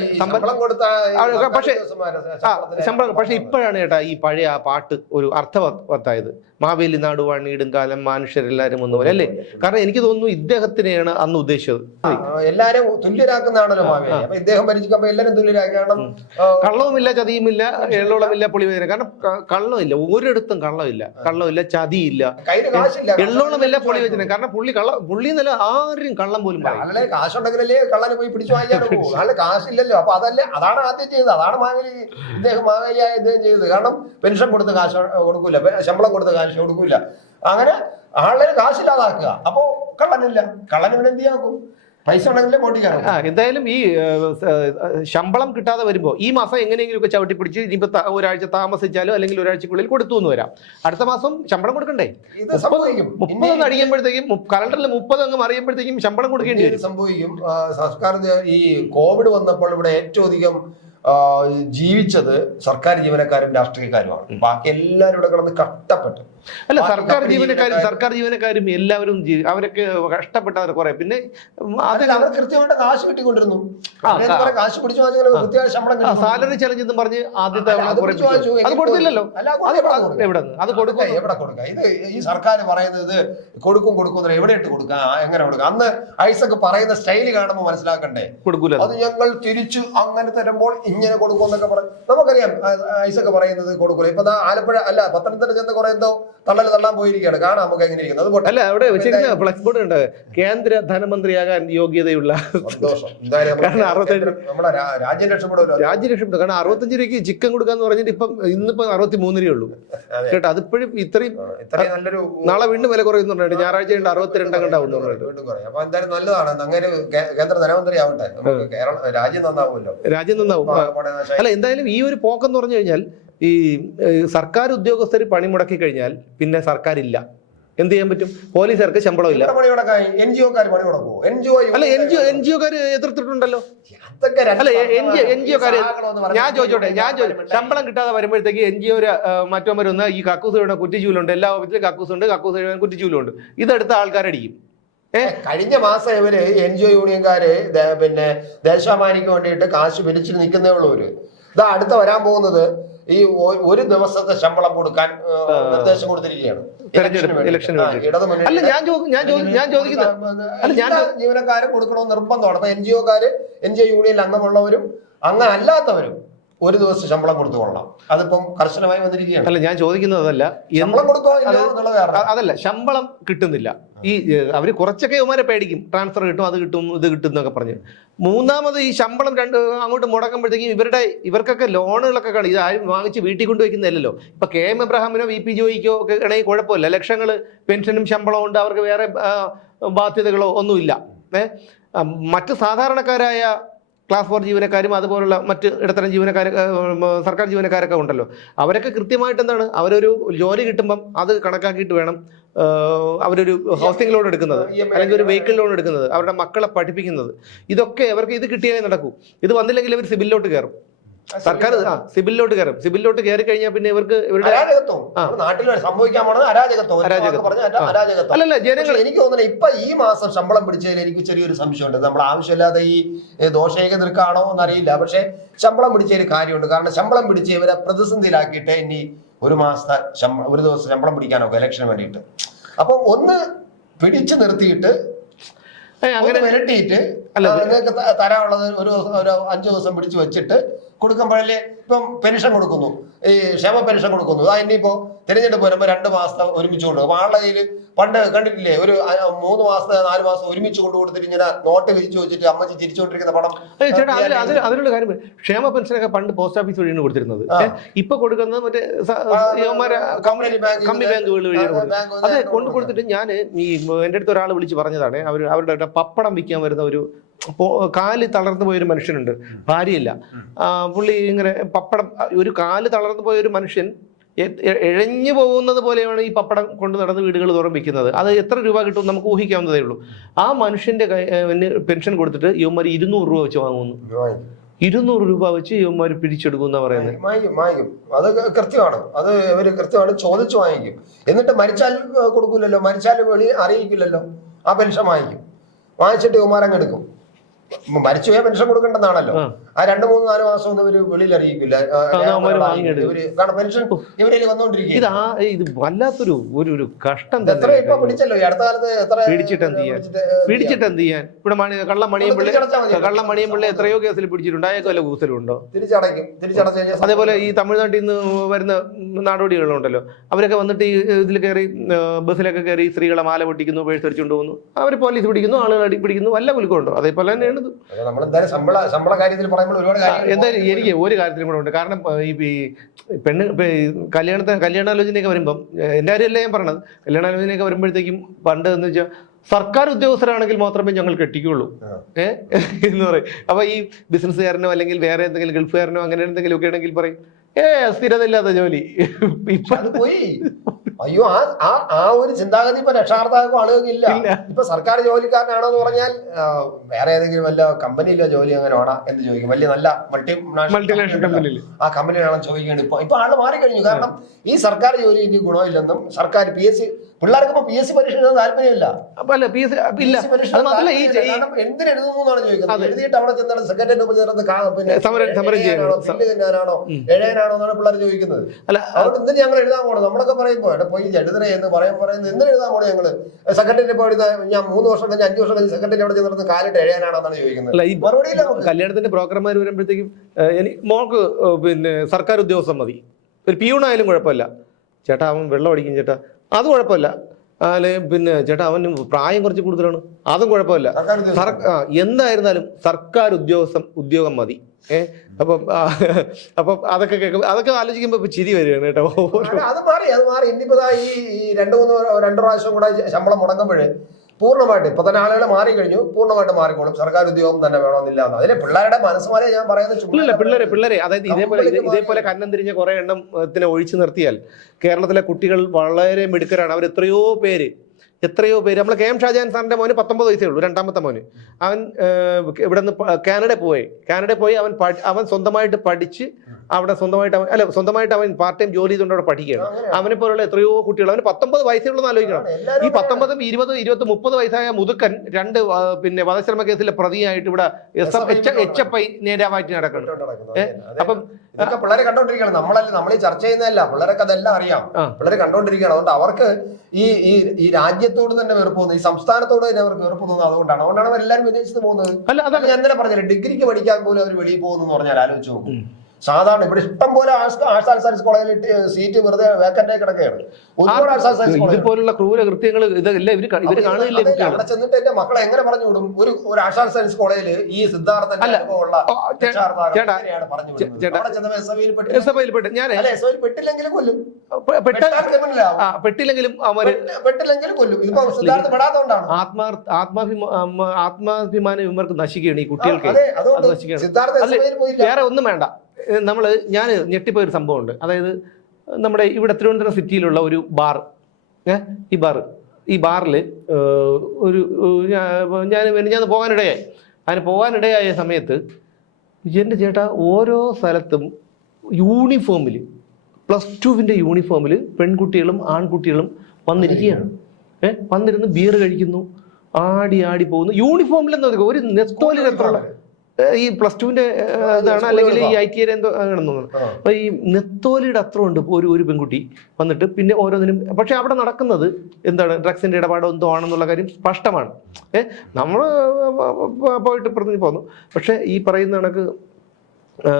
പക്ഷെ ഇപ്പോഴാണ് ചേട്ടാ ഈ പഴയ ആ പാട്ട് ഒരു അർത്ഥവത്തായത്. മാവേലി നാടുവാണീടും കാലം മനുഷ്യരെല്ലാരും ഒന്നുപോലെ അല്ലേ? കാരണം എനിക്ക് തോന്നുന്നു ഇദ്ദേഹത്തിനെയാണ് അന്ന് ഉദ്ദേശിച്ചത്. എല്ലാരും തുല്യരാക്കുന്നതാണല്ലോ മാവേലി. അപ്പൊ ഇദ്ദേഹം ഭരിച്ചപ്പോ എല്ലാരും തുല്യരാക്കി. കാരണം കള്ളവുമില്ല, ചതിയുമില്ല, എള്ളോളമില്ല, പുളിവേദന. കാരണം കള്ളമില്ല, ഒരിടത്തും കള്ളമില്ല, ചതിയില്ല, എള്ളോളമില്ല, പുളിവേദന. കാരണം പുള്ളി എന്നല്ല ആരും കള്ളം പോലും ആളെ കാശുണ്ടെങ്കിലല്ലേ കള്ളനെ പോയി പിടിച്ചു വാങ്ങിക്കാൻ പോകും. ആളെ കാശില്ലല്ലോ. അപ്പൊ അതാണ് ആദ്യം ചെയ്തത്. അതാണ് മാവേലിയായ ഇദ്ദേഹം ചെയ്തത്. കാരണം പെൻഷൻ കൊടുത്ത് കാശ് കൊടുക്കൂല, ശമ്പളം കൊടുത്ത് കാശ് കൊടുക്കൂല. അങ്ങനെ ആളെ കാശില്ലാതാക്കുക. അപ്പൊ കള്ളനില്ല, കള്ളനിവിടെ എന്ത് ചെയ്യാക്കും? പൈസ ഉണ്ടെങ്കിലേ മോട്ടിക്കാനും. എന്തായാലും ഈ ശമ്പളം കിട്ടാതെ വരുമ്പോൾ ഈ മാസം എങ്ങനെയെങ്കിലും ഒക്കെ ചവിട്ടി പിടിച്ച് ഇനിയിപ്പോ ഒരാഴ്ച താമസിച്ചാലോ അല്ലെങ്കിൽ ഒരാഴ്ചക്കുള്ളിൽ കൊടുത്തു എന്ന് വരാം. അടുത്ത മാസം ശമ്പളം കൊടുക്കണ്ടേ? 30 അടിക്കുമ്പോഴത്തേക്കും കലണ്ടറിൽ 30 അങ്ങ് അറിയുമ്പോഴത്തേക്കും ശമ്പളം കൊടുക്കേണ്ടി വരും. സംഭവിക്കും. സർക്കാർ ഈ കോവിഡ് വന്നപ്പോൾ ഇവിടെ ഏറ്റവും അധികം ജീവിച്ചത് സർക്കാർ ജീവനക്കാരും രാഷ്ട്രീയക്കാരുമാണ്. ബാക്കി എല്ലാവരും ഇവിടെ കിടന്ന് കഷ്ടപ്പെട്ടു. അല്ല, സർക്കാർ ജീവനക്കാരും എല്ലാവരും അവരൊക്കെ കഷ്ടപ്പെട്ടവർ കുറെ. പിന്നെ കൃത്യമായിട്ട് കാശ് കിട്ടിക്കൊണ്ടിരുന്നു. കാശ് പിടിച്ചു കൃത്യമായി ശമ്പളം, സാലറി ചലഞ്ച് എന്നും പറഞ്ഞ് ആദ്യത്തെ അത് കൊടുത്തില്ലല്ലോ. എവിടെ കൊടുക്കുക? ഇത് ഈ സർക്കാർ പറയുന്നത് കൊടുക്കും എവിടെ ഇട്ട് കൊടുക്കാം, എങ്ങനെ കൊടുക്കാം? അന്ന് ഐസക് പറയുന്ന സ്റ്റൈല് കാണുമ്പോൾ മനസ്സിലാക്കണ്ടേ? കൊടുക്കൂല. അത് ഞങ്ങൾ തിരിച്ചു അങ്ങനെ തരുമ്പോൾ ഇങ്ങനെ കൊടുക്കും എന്നൊക്കെ പറയും. നമുക്കറിയാം ഐസക് പറയുന്നത് കൊടുക്കൂല. ഇപ്പൊ ആലപ്പുഴ അല്ല പത്തനംതിട്ട ചെന്ന് കുറെ എന്തോ തള്ളാൻ പോയിരിക്കുകയാണ്. കാണാം നമുക്ക് എങ്ങനെ ഇരിക്കുന്നത്. അല്ല, അവിടെ വെച്ചിരിക്കുന്ന ഫ്ലക്സ് ബോർഡ് ഉണ്ട്, കേന്ദ്ര ധനമന്ത്രിയാകാൻ യോഗ്യതയുള്ള. സന്തോഷം. നമ്മുടെ രാജ്യം രക്ഷപ്പെടുമല്ലോ. കാരണം 65 രൂപയ്ക്ക് ചിക്കൻ കൊടുക്കാന്ന് പറഞ്ഞിട്ട് ഇന്നിപ്പോ 63 രൂപയേ ഉള്ളൂ കേട്ടോ. അതിപ്പോഴും ഇത്രയും നല്ലൊരു നാളെ വീണ്ടും വില കുറയുന്നുണ്ട്. ഞായറാഴ്ച 62 കണ്ടാവുന്നു. അപ്പൊ എന്തായാലും നല്ലതാണ്. അങ്ങനെ കേന്ദ്ര ധനമന്ത്രി ആവട്ടെ, രാജ്യം നന്നാവുമല്ലോ. രാജ്യം നന്നാവും. അല്ല, എന്തായാലും ഈ ഒരു പോക്കെന്ന് പറഞ്ഞു കഴിഞ്ഞാൽ ഈ സർക്കാർ ഉദ്യോഗസ്ഥർ പണിമുടക്കി കഴിഞ്ഞാൽ പിന്നെ സർക്കാർ ഇല്ല. എന്ത് ചെയ്യാൻ പറ്റും? പോലീസുകാർക്ക് ശമ്പളം ഇല്ല. അല്ല, NGO-കാര് എതിർത്തിട്ടുണ്ടല്ലോ. അല്ല, NGO-കാര് ഞാൻ ചോദിച്ചോട്ടെ, ശമ്പളം കിട്ടാതെ വരുമ്പോഴത്തേക്ക് NGO മറ്റൊന്ന് ഈ കക്കൂസ് കുറ്റിച്ചൂലുണ്ട്, എല്ലാ ഓഫീസിലും കക്കൂസുണ്ട്, കക്കൂസ് കുറ്റിച്ചൂലുണ്ട്. ഇതെടുത്ത ആൾക്കാരടിക്കും. കഴിഞ്ഞ മാസം ഇവര് NGO യൂണിയൻകാര് പിന്നെ ദേശാഭിമാനിക്ക് വേണ്ടിയിട്ട് കാശ് പിരിച്ചിട്ട് നിൽക്കുന്നേ ഉള്ളവര്. ഇതാ അടുത്ത വരാൻ പോകുന്നത് ഈ ഒരു ദിവസത്തെ ശമ്പളം കൊടുക്കാൻ നിർദ്ദേശം കൊടുത്തിരിക്കുകയാണ്. ജീവനക്കാരെ കൊടുക്കണമെന്ന് നിർബന്ധമാണ്. അപ്പൊ NGO യൂണിയനിൽ അംഗമുള്ളവരും അല്ലാത്തവരും ഒരു ദിവസം ശമ്പളം കൊടുത്തു കൊള്ളണം. അതിപ്പം കർശനമായി വന്നിരിക്കുകയാണ്. അല്ല, ഞാൻ ചോദിക്കുന്നതല്ല, അതല്ല, ശമ്പളം കിട്ടുന്നില്ല. ഈ അവര് കുറച്ചൊക്കെ ഇവന്മാരെ പേടിക്കും, ട്രാൻസ്ഫർ കിട്ടും, അത് കിട്ടും, ഇത് കിട്ടും എന്നൊക്കെ പറഞ്ഞ്. മൂന്നാമത് ഈ ശമ്പളം അങ്ങോട്ട് മുടക്കുമ്പോഴത്തേക്കും ഇവർക്കൊക്കെ ലോണുകളൊക്കെ കാണും. ഇത് ആരും വാങ്ങിച്ച് വീട്ടിൽ കൊണ്ടുവയ്ക്കുന്നതല്ലോ. ഇപ്പൊ KM എബ്രഹാമിനോ VP ജോയിക്കോ ഒക്കെ ആണെങ്കിൽ കുഴപ്പമില്ല, ലക്ഷങ്ങൾ പെൻഷനും ശമ്പളവും ഉണ്ട്, അവർക്ക് വേറെ ബാധ്യതകളോ ഒന്നുമില്ല. മറ്റ് സാധാരണക്കാരായ ക്ലാസ് 4 ജീവനക്കാരും അതുപോലുള്ള മറ്റ് ഇടത്തരം സർക്കാർ ജീവനക്കാരൊക്കെ ഉണ്ടല്ലോ. അവരൊക്കെ കൃത്യമായിട്ട് എന്താണ്, അവരൊരു ജോലി കിട്ടുമ്പം അത് കണക്കാക്കിയിട്ട് വേണം അവരൊരു ഹൗസിംഗ് ലോൺ എടുക്കുന്നത്, അല്ലെങ്കിൽ ഒരു വെഹിക്കിൾ ലോൺ എടുക്കുന്നത്, അവരുടെ മക്കളെ പഠിപ്പിക്കുന്നത്. ഇതൊക്കെ അവർക്ക് ഇത് കിട്ടിയാലേ നടക്കൂ. ഇത് വന്നില്ലെങ്കിൽ അവർ സിബിലിലോട്ട് കയറും. സർക്കാർ സിബിലിലോട്ട് കയറും. സിബിലിലോട്ട് കയറി കഴിഞ്ഞാൽ പിന്നെ ഇവർക്ക് ഇവരുടെ അരാജകത്വം നാട്ടിൽ സംഭവിക്കാൻ പോണത് അരാജകത്വം. അല്ലല്ല ജനങ്ങൾ എനിക്ക് തോന്നുന്നത് ഇപ്പൊ ഈ മാസം ശമ്പളം പിടിച്ചതിൽ എനിക്ക് ചെറിയൊരു സംശയമുണ്ട്. നമ്മൾ ആവശ്യമില്ലാതെ ഈ ദോഷേക ദൃക്കാണോ എന്നറിയില്ല. പക്ഷെ ശമ്പളം പിടിച്ചതിൽ കാര്യമുണ്ട്. കാരണം ശമ്പളം പിടിച്ച് ഇവരെ പ്രതിസന്ധിയിലാക്കിയിട്ട് ഇനി ഒരു മാസത്തെ ഒരു ദിവസം ശമ്പളം പിടിക്കാനൊക്കെ ഇലക്ഷന് വേണ്ടിയിട്ട്. അപ്പൊ ഒന്ന് പിടിച്ചു നിർത്തിയിട്ട് അങ്ങനെ വിരട്ടിയിട്ട് നിങ്ങൾക്ക് തരാനുള്ളത് ഒരു 5 ദിവസം പിടിച്ചു വെച്ചിട്ട് കൊടുക്കുമ്പോഴല്ലേ ഇപ്പം പെൻഷൻ കൊടുക്കുന്നു, ഈ ക്ഷേമ പെൻഷൻ കൊടുക്കുന്നു. ഇനിയിപ്പോ തിരഞ്ഞെടുപ്പ് വരുമ്പോ 2 മാസത്തെ ഒരുമിച്ച് കൊടുക്കും. അപ്പൊ ആളുടെ കയ്യിൽ പണ്ട് കണ്ടിട്ടില്ലേ, ഒരു 3 മാസത്തെ 4 മാസം ഒരുമിച്ച് കൊണ്ടു കൊടുത്തിട്ട് ഇങ്ങനെ നോട്ട് വിരിച്ചു വെച്ചിട്ട് അമ്മച്ചി ചിരിച്ചുകൊണ്ടിരിക്കുന്ന പടം. ചേട്ടാ അതിനുള്ള കാര്യം, ക്ഷേമ പെൻഷനൊക്കെ പണ്ട് പോസ്റ്റ് ഓഫീസ് വഴിയാണ് കൊടുത്തിരുന്നത്. ഇപ്പൊ കൊടുക്കുന്നത് മറ്റേ കമ്പനി ബാങ്കുകൾ വഴിയാണ്. അതെ, കൊണ്ടു കൊടുത്തിട്ട് ഞാൻ എന്റെ അടുത്ത് ഒരാൾ വിളിച്ച് പറഞ്ഞതാണ്, അവരുടെ പപ്പടം വിൽക്കാൻ വരുന്ന ഒരു കാല് തളർന്നു പോയൊരു മനുഷ്യനുണ്ട്, ഭാര്യയില്ല. പുള്ളി ഇങ്ങനെ പപ്പടം, ഒരു കാല് തളർന്നു പോയ ഒരു മനുഷ്യൻ ഇഴഞ്ഞു പോകുന്നത് പോലെയാണ് ഈ പപ്പടം കൊണ്ട് നടന്ന് വീടുകൾ തോറും വിൽക്കുന്നത്. അത് എത്ര രൂപ കിട്ടും നമുക്ക് ഊഹിക്കാവുന്നതേ ഉള്ളൂ. ആ മനുഷ്യന്റെ പെൻഷൻ കൊടുത്തിട്ട് ഇവന്മാർ 200 രൂപ വെച്ച് വാങ്ങുന്നു. 200 രൂപ വെച്ച് ഇവന്മാർ പിടിച്ചെടുക്കും എന്നാ പറയുന്നത്. അത് കൃത്യമാണ്, അത് ഇവര് കൃത്യമാണ് ചോദിച്ചു വാങ്ങിക്കും. എന്നിട്ട് മരിച്ചാൽ കൊടുക്കൂലല്ലോ, മരിച്ചാൽ വെളി അറിയിക്കില്ലല്ലോ, ആ പെൻഷൻ വാങ്ങിക്കും. വാങ്ങിച്ചിട്ട് ഇവന്മാരങ്ങ് എടുക്കും. മരിച്ചുപോയ പെൻഷൻ കൊടുക്കേണ്ടതാണല്ലോ. ആ 2, 3, 4 മാസം ഒന്നും ഇവര് വെളിയിൽ അറിയിക്കില്ല. പെൻഷൻ ഇവരിൽ വന്നോണ്ടിരിക്കും. ഇത് വല്ലാത്തൊരു ഒരു കഷ്ടം. എത്ര ഇപ്പൊ പിടിച്ചല്ലോ ഈ അടുത്ത കാലത്ത്, എത്ര പിടിച്ചിട്ട് എന്ത് ചെയ്യാൻ? ഇവിടെ കള്ളമണിയമ്പിള്ള എത്രയോ കേസിൽ പിടിച്ചിട്ടുണ്ട്. അയാൾക്ക് വല്ല കൂസലുണ്ടോ? തിരിച്ചടയ്ക്കും. അതേപോലെ ഈ തമിഴ്നാട്ടിൽ നിന്ന് വരുന്ന നാടോടികളുണ്ടല്ലോ, അവരൊക്കെ വന്നിട്ട് ഈ ഇതിൽ കയറി ബസ്സിലൊക്കെ കയറി സ്ത്രീകളെ മാല പൊട്ടിക്കുന്നു, പേഴ്സ് അടിച്ചുകൊണ്ട് പോകുന്നു, അവർ പോലീസ് പിടിക്കുന്നു, ആളുകൾ അടി പിടിക്കുന്നു, വല്ല കുലുക്കമുണ്ടോ? അതേപോലെ തന്നെയാണ്. എന്തായാലും എനിക്ക് ഒരു കാര്യത്തിലും കൂടെ ഉണ്ട്. കാരണം ഈ കല്യാണാലോചനയൊക്കെ വരുമ്പം, എൻ്റെ കാര്യമല്ല ഞാൻ പറഞ്ഞത്, കല്യാണാലോചനയൊക്കെ വരുമ്പോഴത്തേക്കും പണ്ട് എന്ന് വെച്ചാൽ സർക്കാർ ഉദ്യോഗസ്ഥരാണെങ്കിൽ മാത്രമേ ഞങ്ങൾ കെട്ടിക്കുള്ളൂ എന്ന് പറയും. അപ്പൊ ഈ ബിസിനസ്സുകാരനോ അല്ലെങ്കിൽ വേറെ എന്തെങ്കിലും ഗൾഫുകാരനോ അങ്ങനെ എന്തെങ്കിലും ഒക്കെ ആണെങ്കിൽ പറയും, സ്ഥിരതയില്ലാത്ത ജോലി. പോയി. അയ്യോ, ആ ഒരു ചിന്താഗതി ഇപ്പൊ രക്ഷാകർത്താക്കും ആളുകൾക്ക് ഇല്ല. ഇപ്പൊ സർക്കാർ ജോലിക്കാരനാണോ എന്ന് പറഞ്ഞാൽ വേറെ ഏതെങ്കിലും വല്ല കമ്പനിയിലോ ജോലി അങ്ങനെ വേണം എന്ന് ചോദിക്കും. വലിയ നല്ല മൾട്ടിനാഷണൽ കമ്പനിയിൽ ആ കമ്പനിയാണെന്ന് ചോദിക്കുകയാണ്. ഇപ്പൊ ആള് മാറിക്കഴിഞ്ഞു. കാരണം ഈ സർക്കാർ ജോലി എനിക്ക് ഗുണമില്ലെന്നും സർക്കാർ PSC പിള്ളേർക്ക് ഇപ്പൊ PSC പരീക്ഷ എഴുതാൻ താല്പര്യമില്ല. എന്തിനെഴുതുന്നു എന്നാണ് ചോദിക്കുന്നത്. എഴുതിയിട്ട് അവിടെ ചെന്നാണ് സെക്രട്ടറി ഉപചേർന്ന് തിന്നാനാണോ എഴുതാനാണോ എന്നാണ് പിള്ളേർ ചോദിക്കുന്നത്. അതുകൊണ്ട് എന്തിന് ഞങ്ങൾ എഴുതാൻ പോകണം? നമ്മളൊക്കെ പറയുമ്പോ പോയി എഴുതണേ എന്ന് പറയുന്നത് എന്തിനു എഴുതാൻ പോണേ? ഞങ്ങള് സെക്രട്ടറിനെ പോയി ഞാൻ 3 വർഷം കഴിഞ്ഞ് 5 വർഷം കഴിഞ്ഞ് സെക്രട്ടറി അവിടെ ചെന്നിട്ട് കാലിട്ട് എഴുതാനാണോ എന്നാണ് ചോദിക്കുന്നത്. മറുപടിയില്ല. കല്യാണത്തിന്റെ ബ്രോക്കർമാർ വരുമ്പോഴത്തേക്കും മോൾക്ക് പിന്നെ സർക്കാർ ഉദ്യോഗസ്ഥൻ മതി, ഒരു പിയൂണായാലും കുഴപ്പമില്ല. ചേട്ടാ അവൻ വെള്ളം അടിക്കും, ചേട്ടാ അത് കുഴപ്പമില്ല. അല്ലെ പിന്നെ ചേട്ടാ അവന് പ്രായം കുറച്ച് കൂടുതലാണ്, അതും കുഴപ്പമില്ല. എന്തായിരുന്നാലും സർക്കാർ ഉദ്യോഗം മതി. അപ്പം അതൊക്കെ ആലോചിക്കുമ്പോ ചിരി വരികയാണ് കേട്ടോ. അത് മാറി ഇനിയിപ്പോ ഈ 2 പ്രാവശ്യം കൂടെ ശമ്പളം മുടങ്ങുമ്പോഴേ പൂർണ്ണമായിട്ട് ഇപ്പൊ തന്നെ ആളുകൾ മാറിക്കഴിഞ്ഞു, പൂർണ്ണമായിട്ട് മാറിക്കോളും. സർക്കാർ ഉദ്യോഗം തന്നെ വേണമെന്നില്ല. അതിലെ പിള്ളേരുടെ മനസ്സുമാരെ ഞാൻ പറയുന്നത്. പിള്ളേരെ അതായത് ഇതേപോലെ കന്നം തിരിഞ്ഞ കുറെ എണ്ണത്തിനെ ഒഴിച്ചു നിർത്തിയാൽ കേരളത്തിലെ കുട്ടികൾ വളരെ മിടുക്കരാണ്. അവർ എത്രയോ പേര് നമ്മളെ KM ഷാജഹാൻ സാറിന്റെ മോന് 19 വയസ്സേ ഉള്ളൂ, 2ാമത്തെ മോന്. അവൻ ഇവിടെ നിന്ന് കാനഡയിൽ പോയി അവൻ സ്വന്തമായിട്ട് പഠിച്ച് അവിടെ സ്വന്തമായിട്ട് അവൻ പാർട്ട് ടൈം ജോലി ചെയ്തുകൊണ്ട് അവിടെ പഠിക്കുകയാണ്. അവനെ പോലുള്ള എത്രയോ കുട്ടികൾ, അവന് 19 വയസ്സേ ഉള്ളൂ എന്ന് ആലോചിക്കണം. ഈ 19, 20, 30 വയസ്സായ മുതുക്കൻ 2 പിന്നെ വധശ്രമ കേസിലെ പ്രതിയായിട്ട് ഇവിടെ HFI നേതാവായിട്ട് നടക്കുന്നു. അപ്പം പിള്ളേരെ കണ്ടോണ്ടിരിക്കണം. നമ്മൾ ഈ ചർച്ച ചെയ്യുന്നതല്ല, പിള്ളേരൊക്കെ അതെല്ലാം അറിയാം. പിള്ളേരെ കണ്ടോണ്ടിരിക്കുകയാണ്. അതുകൊണ്ട് അവർക്ക് ഈ രാജ്യത്തോട് തന്നെ വെറുപ്പ് തോന്നുന്നു, ഈ സംസ്ഥാനത്തോട് തന്നെ അവർക്ക് വെറുപ്പ് തോന്നുന്നത്. അതുകൊണ്ടാണ് എല്ലാവരും വിദേശത്ത് പോകുന്നത്. അതൊക്കെ ഞാൻ തന്നെ പറഞ്ഞില്ല, ഡിഗ്രിക്ക് പഠിക്കാൻ പോലും അവർ വെളിയിൽ പോകുന്നു പറഞ്ഞാൽ ആലോചിച്ച് നോക്കും. സാധാരണ ഇവിടെ ഇഷ്ടം പോലെ ആർട്സ് ആൻഡ് സയൻസ് കോളേജിൽ സീറ്റ് വെറുതെ വേക്കന്റ് ആയി കിടക്കുകയാണ്. ഒരുപാട് ആർട്സ് ആൻഡ് സയൻസ് ഇതുപോലുള്ള ക്രൂര കൃത്യങ്ങൾ അവിടെ ചെന്നിട്ട് എന്റെ മക്കളെ എങ്ങനെ പറഞ്ഞു വിടും? ഒരു ആർട്സ് ആൻഡ് സയൻസ് കോളേജിൽ ഈ സിദ്ധാർത്ഥ പെട്ടില്ലെങ്കിലും കൊല്ലും, പെട്ടില്ലെങ്കിലും കൊല്ലും. ഇപ്പൊ സിദ്ധാർത്ഥ പെടാത്തോണ്ടാണ് ആത്മാഭിമാനം ഇവർക്ക് നശിക്കുകയാണ് ഈ കുട്ടികൾക്ക്. വേറെ ഒന്നും വേണ്ട. ഞാൻ ഞെട്ടിപ്പോയൊരു സംഭവമുണ്ട്. അതായത് നമ്മുടെ ഇവിടെ തിരുവനന്തപുരം സിറ്റിയിലുള്ള ഒരു ബാർ, ഈ ബാറിൽ ഞാൻ പോകാനിടയായ സമയത്ത് എൻ്റെ ചേട്ടാ ഓരോ സ്ഥലത്തും യൂണിഫോമിൽ +2 യൂണിഫോമിൽ പെൺകുട്ടികളും ആൺകുട്ടികളും വന്നിരിക്കുകയാണ്. വന്നിരുന്ന് ബിയർ കഴിക്കുന്നു, ആടി ആടി പോകുന്നു. യൂണിഫോമിലെന്ന് പറയുക ഒരു നെത്തോലിൽ എത്രയുള്ള ഈ +2 ഇതാണ്, അല്ലെങ്കിൽ ഈ ITI എന്തോ ആണെന്ന് തോന്നുന്നു. അപ്പൊ ഈ നെത്തോലിയുടെ അത്ര ഉണ്ട് ഒരു പെൺകുട്ടി വന്നിട്ട് പിന്നെ ഓരോന്നിനും. പക്ഷെ അവിടെ നടക്കുന്നത് എന്താണ്, ഡ്രഗ്സിന്റെ ഇടപാടോ എന്തോ ആണെന്നുള്ള കാര്യം സ്പഷ്ടമാണ്. നമ്മൾ പോയിട്ട് പറഞ്ഞു പോന്നു. പക്ഷെ ഈ പറയുന്ന കണക്ക്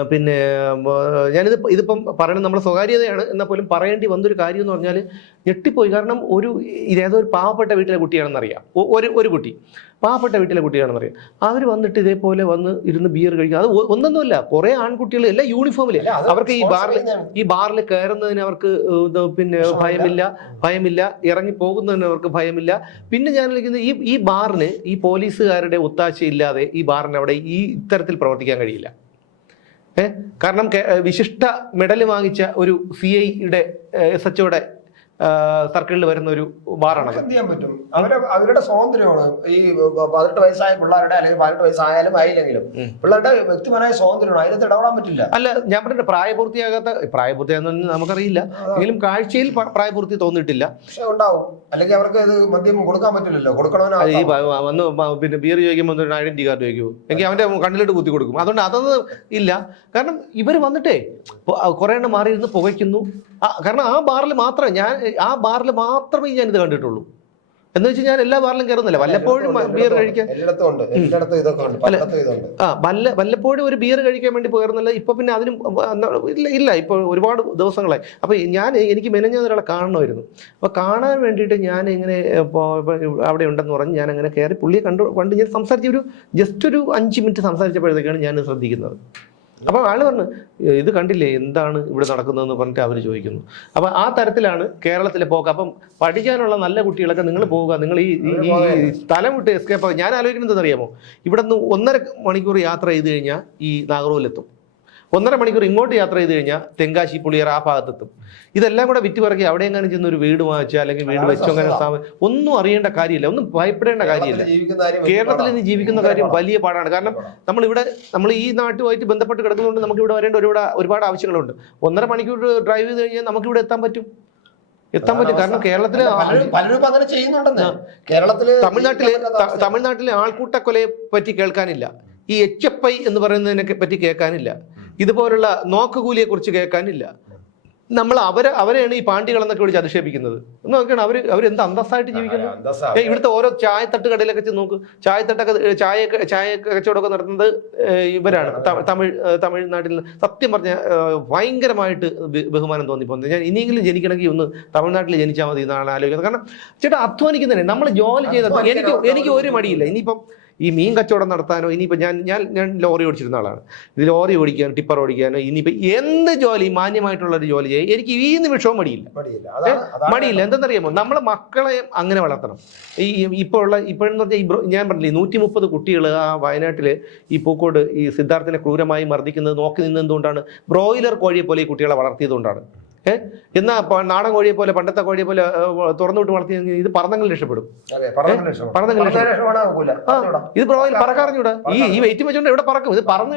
പിന്നെ ഇതിപ്പം പറയണത് നമ്മുടെ സ്വകാര്യതയാണ്, എന്നാൽ പോലും പറയേണ്ടി വന്നൊരു കാര്യം എന്ന് പറഞ്ഞാൽ ഞെട്ടിപ്പോയി. കാരണം ഏതോ ഒരു പാവപ്പെട്ട വീട്ടിലെ കുട്ടിയാണെന്നറിയാം, ഒരു കുട്ടി പാവപ്പെട്ട വീട്ടിലെ കുട്ടിയാണെന്നറിയാം. അവർ വന്നിട്ട് ഇതേപോലെ വന്ന് ഇരുന്ന് ബിയർ കഴിക്കുക. അത് ഒന്നൊന്നുമില്ല, കുറേ ആൺകുട്ടികൾ എല്ലാം യൂണിഫോമില്. അവർക്ക് ഈ ബാറിൽ കയറുന്നതിന് അവർക്ക് പിന്നെ ഭയമില്ല, ഇറങ്ങി പോകുന്നതിന് അവർക്ക് ഭയമില്ല. പിന്നെ ഞാൻ വിളിക്കുന്നത് ഈ ബാറിന് ഈ പോലീസുകാരുടെ ഒത്താശയില്ലാതെ ഈ ബാറിന് അവിടെ ഈ ഇത്തരത്തിൽ പ്രവർത്തിക്കാൻ കഴിയില്ല. കാരണം വിശിഷ്ട മെഡൽ വാങ്ങിച്ച ഒരു CIയുടെ SHOയുടെ സർക്കിളിൽ വരുന്ന ഒരു ബാറാണ്. എന്ത് ചെയ്യാൻ പറ്റും? അവരുടെ സ്വാതന്ത്ര്യമാണ് ഈ 18 വയസ്സായ പിള്ളേരുടെ, അല്ലെങ്കിൽ 18 വയസ്സായാലും ആയില്ലെങ്കിലും പിള്ളേരുടെ വ്യക്തിപരമായ സ്വാതന്ത്ര്യമാണ്, അതിനകത്ത് ഇടപെടാൻ പറ്റില്ല. അല്ല, ഞാൻ പറഞ്ഞ പ്രായപൂർത്തിയാകുന്ന നമുക്കറിയില്ല, എങ്കിലും കാഴ്ചയിൽ പ്രായപൂർത്തി തോന്നിയിട്ടില്ല. പക്ഷെ ഉണ്ടാവും, അല്ലെങ്കിൽ അവർക്ക് ഇത് മദ്യം കൊടുക്കാൻ പറ്റില്ലല്ലോ. കൊടുക്കണമെന്ന് വന്ന് പിന്നെ ബിയർ ചോദിക്കുമ്പോൾ ഒരു ഐഡന്റിറ്റി കാർഡ് ചോദിക്കുമോ, എനിക്ക് അവന്റെ കണ്ണിലോട്ട് കുത്തി കൊടുക്കും. അതുകൊണ്ട് അതൊന്നും ഇല്ല. കാരണം ഇവർ വന്നിട്ടേ കുറെ എണ്ണം മാറിയിരുന്ന് പുകയ്ക്കുന്നു. കാരണം ആ ബാറിൽ മാത്രമേ ഞാനിത് കണ്ടിട്ടുള്ളൂ. എന്ന് വെച്ചാൽ ഞാൻ എല്ലാ ബാറിലും കയറുന്നില്ല, വല്ലപ്പോഴും ബിയർ കഴിക്കാൻ. വല്ലപ്പോഴും ഒരു ബിയർ കഴിക്കാൻ വേണ്ടി പോയിരുന്നില്ല. ഇപ്പൊ പിന്നെ അതിനും ഇല്ല. ഇപ്പൊ ഒരുപാട് ദിവസങ്ങളായി. അപ്പൊ എനിക്ക് മെനഞ്ഞ ഒരാളെ കാണണമായിരുന്നു. അപ്പൊ കാണാൻ വേണ്ടിയിട്ട് ഞാൻ ഇങ്ങനെ അവിടെ ഉണ്ടെന്ന് പറഞ്ഞ് ഞാൻ അങ്ങനെ കയറി പുള്ളിയെ കണ്ട് ഞാൻ സംസാരിച്ച ജസ്റ്റ് ഒരു 5 മിനിറ്റ് സംസാരിച്ചപ്പോഴത്തേക്കാണ് ഞാൻ ശ്രദ്ധിക്കുന്നത്. അപ്പോൾ ആള് പറഞ്ഞു, ഇത് കണ്ടില്ലേ എന്താണ് ഇവിടെ നടക്കുന്നതെന്ന് പറഞ്ഞിട്ട് അവർ ചോദിക്കുന്നു. അപ്പം ആ തരത്തിലാണ് കേരളത്തിലെ പോക്ക്. അപ്പം പഠിക്കാനുള്ള നല്ല കുട്ടികളൊക്കെ നിങ്ങൾ പോവുക, നിങ്ങൾ ഈ സ്ഥലം വിട്ട് എസ്കേപ്പ് ആവുക. ഞാൻ ആലോചിക്കുന്നത് അറിയാമോ, ഇവിടെ നിന്ന് 1.5 മണിക്കൂർ യാത്ര ചെയ്ത് കഴിഞ്ഞാൽ ഈ നാഗർകോവിലെത്തും, 1.5 മണിക്കൂർ ഇങ്ങോട്ട് യാത്ര ചെയ്ത് കഴിഞ്ഞാൽ തെങ്കാശി, പുളിയറ ആ ഭാഗത്തെത്തും. ഇതെല്ലാം കൂടെ വിറ്റ് പറക്കി അവിടെ എങ്ങനെ ചെന്ന് ഒരു വീട് വാങ്ങിച്ചോ അല്ലെങ്കിൽ വീട് വെച്ചോ അങ്ങനെ ഒന്നും അറിയേണ്ട കാര്യമില്ല, ഒന്നും ഭയപ്പെടേണ്ട കാര്യമില്ല. കേരളത്തിൽ ഇന്ന് ജീവിക്കുന്ന കാര്യം വലിയ പാടാണ്. കാരണം നമ്മൾ ഈ നാട്ടുമായിട്ട് ബന്ധപ്പെട്ട് കിടക്കുന്നതുകൊണ്ട് നമുക്ക് ഇവിടെ വരേണ്ട ഒരുപാട് ആവശ്യങ്ങളുണ്ട്. 1.5 മണിക്കൂർ ഡ്രൈവ് ചെയ്ത് കഴിഞ്ഞാൽ നമുക്ക് ഇവിടെ എത്താൻ പറ്റും. കാരണം കേരളത്തില് തമിഴ്നാട്ടിലെ ആൾക്കൂട്ടക്കൊലയെ പറ്റി കേൾക്കാനില്ല, ഈ HFI എന്ന് പറയുന്നതിനെ പറ്റി കേൾക്കാനില്ല, ഇതുപോലുള്ള നോക്കുകൂലിയെ കുറിച്ച് കേൾക്കാനില്ല. നമ്മൾ അവരെയാണ് ഈ പാണ്ടികളെന്നൊക്കെ വിളിച്ച് അധിക്ഷേപിക്കുന്നത്. നോക്കിയാണ് അവരെന്ത് അന്തസ്സായിട്ട് ജീവിക്കുന്നത്. ഇവിടുത്തെ ഓരോ ചായത്തട്ട് കടയിലൊക്കെ ചെന്ന് നോക്ക്, ചായ കച്ചവടമൊക്കെ നടത്തുന്നത് ഇവരാണ്. തമിഴ്നാട്ടിൽ സത്യം പറഞ്ഞ ഭയങ്കരമായിട്ട് ബഹുമാനം തോന്നിപ്പോകുന്നത്. ഞാൻ ഇനിയെങ്കിലും ജനിക്കണമെങ്കിൽ ഒന്ന് തമിഴ്നാട്ടിൽ ജനിച്ചാൽ മതി എന്നാണ് ആലോചിക്കുന്നത്. കാരണം ചേട്ടാ അധ്വാനിക്കുന്നതന്നെ, നമ്മൾ ജോലി ചെയ്ത എനിക്ക് ഒരു മടിയില്ല. ഇനിയിപ്പം ഈ മീൻ കച്ചവടം നടത്താനോ, ഇനിയിപ്പോൾ ഞാൻ ലോറി ഓടിച്ചിരുന്ന ആളാണ്, ഇത് ലോറി ഓടിക്കാനോ ടിപ്പർ ഓടിക്കാനോ ഇനിയിപ്പോൾ എന്ത് ജോലി മാന്യമായിട്ടുള്ളൊരു ജോലി ചെയ്യും എനിക്ക് ഈ നിമിഷവും മടിയില്ല. എന്തെന്നറിയാമോ, നമ്മളെ മക്കളെ അങ്ങനെ വളർത്തണം. ഇപ്പോഴെന്ന് പറഞ്ഞാൽ ഞാൻ പറഞ്ഞില്ലേ 130 കുട്ടികൾ ആ വയനാട്ടിൽ ഈ പൂക്കോട് ഈ സിദ്ധാർത്ഥിനെ ക്രൂരമായി മർദ്ദിക്കുന്നത് നോക്കി നിന്ന് എന്തുകൊണ്ടാണ്? ബ്രോയിലർ കോഴിയെ പോലെ ഈ കുട്ടികളെ വളർത്തിയതുകൊണ്ടാണ്. എന്നാ നാടൻ കോഴിയെ പോലെ, പണ്ടത്തെ കോഴിയെ പോലെ തുറന്നുവിട്ട് വളർത്തി ഇത് പറന്നെങ്കിലും രക്ഷപ്പെടും. ഇത് ബ്രോയിൽ പറക്കാറിഞ്ഞൂടാ. ഈ വെയിറ്റ് വെച്ചുകൊണ്ട് എവിടെ പറക്കും?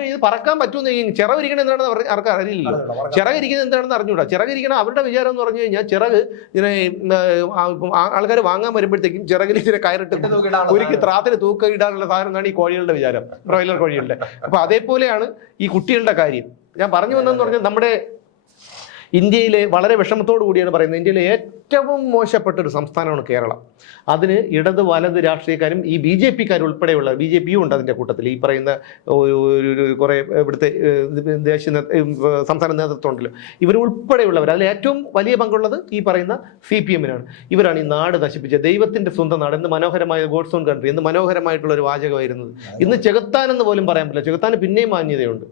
ഇത് പറക്കാൻ പറ്റുമെന്ന് ചിറകിരിക്കണം എന്താണെന്ന് ആർക്കും അറിയില്ലല്ലോ. ചിറകിരിക്കുന്നത് എന്താണെന്ന് അറിഞ്ഞൂടാ. ചിറകിരിക്കണം അവരുടെ വിചാരം എന്ന് പറഞ്ഞു കഴിഞ്ഞാൽ ചിറക് ഇങ്ങനെ ആൾക്കാർ വാങ്ങാൻ വരുമ്പോഴത്തേക്കും ചിറകിൽ ഇങ്ങനെ കയറിട്ട് ഒരിക്കൽ ത്രാത്തിന് തൂക്കിടാനുള്ള സാധനമാണ് ഈ കോഴികളുടെ വിചാരം, ബ്രോയിലർ കോഴികളുടെ. അപ്പൊ അതേപോലെയാണ് ഈ കുട്ടികളുടെ കാര്യം. ഞാൻ പറഞ്ഞു വന്നതെന്ന് പറഞ്ഞാൽ നമ്മുടെ ഇന്ത്യയിലെ വളരെ വിഷമത്തോടു കൂടിയാണ് പറയുന്നത്, ഇന്ത്യയിലെ ഏറ്റവും മോശപ്പെട്ടൊരു സംസ്ഥാനമാണ് കേരളം. അതിന് ഇടത് വലത് രാഷ്ട്രീയക്കാരും ഈ BJPക്കാർ ഉൾപ്പെടെയുള്ള, BJPയും ഉണ്ട് അതിൻ്റെ കൂട്ടത്തിൽ, ഈ പറയുന്ന കുറേ ഇവിടുത്തെ ദേശീയ സംസ്ഥാന നേതൃത്വം ഉണ്ടല്ലോ, ഇവരുൾപ്പെടെയുള്ളവർ. അതിൽ ഏറ്റവും വലിയ പങ്കുള്ളത് ഈ പറയുന്ന CPM-നാണ്. ഇവരാണ് ഈ നാട് നശിപ്പിച്ചത്. ദൈവത്തിൻ്റെ സ്വന്തം നാട്, എന്ന് മനോഹരമായ ഗോഡ്സ് ഓൺ കൺട്രി, എന്ന് മനോഹരമായിട്ടുള്ള ഒരു വാചകമായിരുന്നത്. ഇന്ന് ചെകുത്താനെന്ന് പോലും പറയാൻ പറ്റില്ല. ചെകുത്താന് പിന്നെയും മാന്യതയുണ്ട്.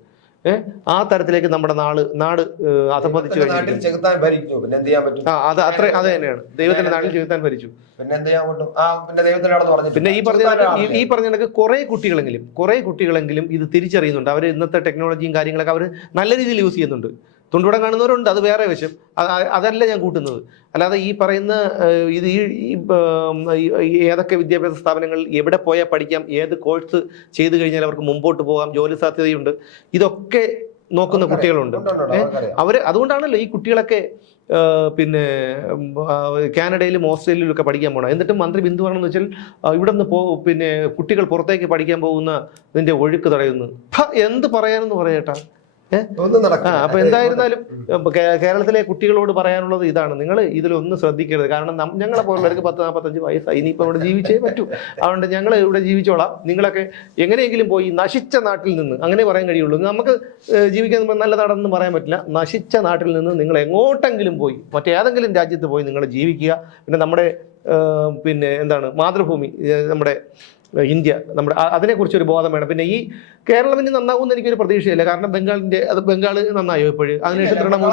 ആ തരത്തിലേക്ക് നമ്മുടെ നാട് അധപ്പതിച്ചു കഴിഞ്ഞു. അത് തന്നെയാണ്, ദൈവത്തിന്റെ നാട്ടിൽ ചെകുത്താൻ ഭരിച്ചു. പിന്നെ ഈ പറഞ്ഞ കുറെ കുട്ടികളെങ്കിലും ഇത് തിരിച്ചറിയുന്നുണ്ട്. അവർ ഇന്നത്തെ ടെക്നോളജിയും കാര്യങ്ങളൊക്കെ അവർ നല്ല രീതിയിൽ യൂസ് ചെയ്യുന്നുണ്ട്. തുണ്ടുപടം കാണുന്നവരുണ്ട്, അത് വേറെ വശം. അതല്ല ഞാൻ കൂട്ടുന്നത്. അല്ലാതെ ഈ പറയുന്ന ഇത് ഏതൊക്കെ വിദ്യാഭ്യാസ സ്ഥാപനങ്ങളിൽ എവിടെ പോയാൽ പഠിക്കാം, ഏത് കോഴ്സ് ചെയ്തു കഴിഞ്ഞാൽ അവർക്ക് മുമ്പോട്ട് പോകാം, ജോലി സാധ്യതയുണ്ട്, ഇതൊക്കെ നോക്കുന്ന കുട്ടികളുണ്ട്. അതുകൊണ്ടാണല്ലോ ഈ കുട്ടികളൊക്കെ പിന്നെ കാനഡയിലും ഓസ്ട്രേലിയയിലും ഒക്കെ പഠിക്കാൻ പോകണം. എന്നിട്ടും മന്ത്രി ബിന്ദു പറഞ്ഞെന്ന് വെച്ചാൽ ഇവിടെ നിന്ന് പിന്നെ കുട്ടികൾ പുറത്തേക്ക് പഠിക്കാൻ പോകുന്ന ഇതിന്റെ ഒഴുക്ക് തടയുന്നു. എന്ത് പറയാനെന്ന് പറയട്ടാ. അപ്പൊ എന്തായിരുന്നാലും കേരളത്തിലെ കുട്ടികളോട് പറയാനുള്ളത് ഇതാണ്, നിങ്ങൾ ഇതിലൊന്നും ശ്രദ്ധിക്കരുത്. കാരണം ഞങ്ങളെ പോലുള്ളവർക്ക് 10-45 വയസ്സായി, ഇനിയിപ്പോൾ ഇവിടെ ജീവിച്ചേ പറ്റൂ. അതുകൊണ്ട് ഞങ്ങൾ ഇവിടെ ജീവിച്ചോളാം, നിങ്ങളൊക്കെ എങ്ങനെയെങ്കിലും പോയി നശിച്ച നാട്ടിൽ നിന്ന്, അങ്ങനെ പറയാൻ കഴിയുള്ളൂ. നമുക്ക് ജീവിക്കാൻ നല്ല നാടെന്ന് പറയാൻ പറ്റില്ല. നശിച്ച നാട്ടിൽ നിന്ന് നിങ്ങൾ എങ്ങോട്ടെങ്കിലും പോയി മറ്റേതെങ്കിലും രാജ്യത്ത് പോയി നിങ്ങൾ ജീവിക്കുക. പിന്നെ നമ്മുടെ പിന്നെ എന്താണ് മാതൃഭൂമി, നമ്മുടെ ഇന്ത്യ, നമ്മുടെ അതിനെക്കുറിച്ചൊരു ബോധം വേണം. പിന്നെ ഈ കേരളം ഇനി നന്നാവുമെന്ന് എനിക്കൊരു പ്രതീക്ഷയില്ല. കാരണം ബംഗാൾ നന്നായോ ഇപ്പോഴും, അതിനുശേഷം തൃണമൂൽ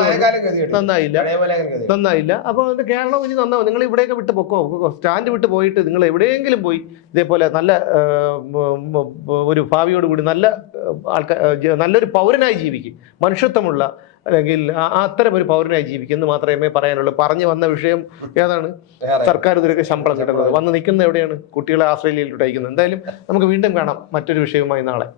നന്നായില്ല. അപ്പോൾ അതിന്റെ കേരളം ഇനി നന്നാവും. നിങ്ങൾ ഇവിടെയൊക്കെ വിട്ട് പൊക്കോ, സ്റ്റാൻഡ് വിട്ട് പോയിട്ട് നിങ്ങൾ എവിടെയെങ്കിലും പോയി ഇതേപോലെ നല്ല ഒരു ഭാവിയോടുകൂടി നല്ല നല്ലൊരു പൗരനായി ജീവിക്കും, മനുഷ്യത്വമുള്ള അല്ലെങ്കിൽ അത്തരം ഒരു പൗരനായി ജീവിക്കുമെന്ന് മാത്രമേ പറയാനുള്ളൂ. പറഞ്ഞു വന്ന വിഷയം ഏതാണ്? സർക്കാർ ഇതിലൊക്കെ ശമ്പളം കിട്ടുന്നത്. വന്ന് നിൽക്കുന്നത് എവിടെയാണ്? കുട്ടികളെ ആസ്ട്രേലിയയിലോട്ട് അയക്കുന്നത്. എന്തായാലും നമുക്ക് വീണ്ടും കാണാം മറ്റൊരു വിഷയവുമായി നാളെ.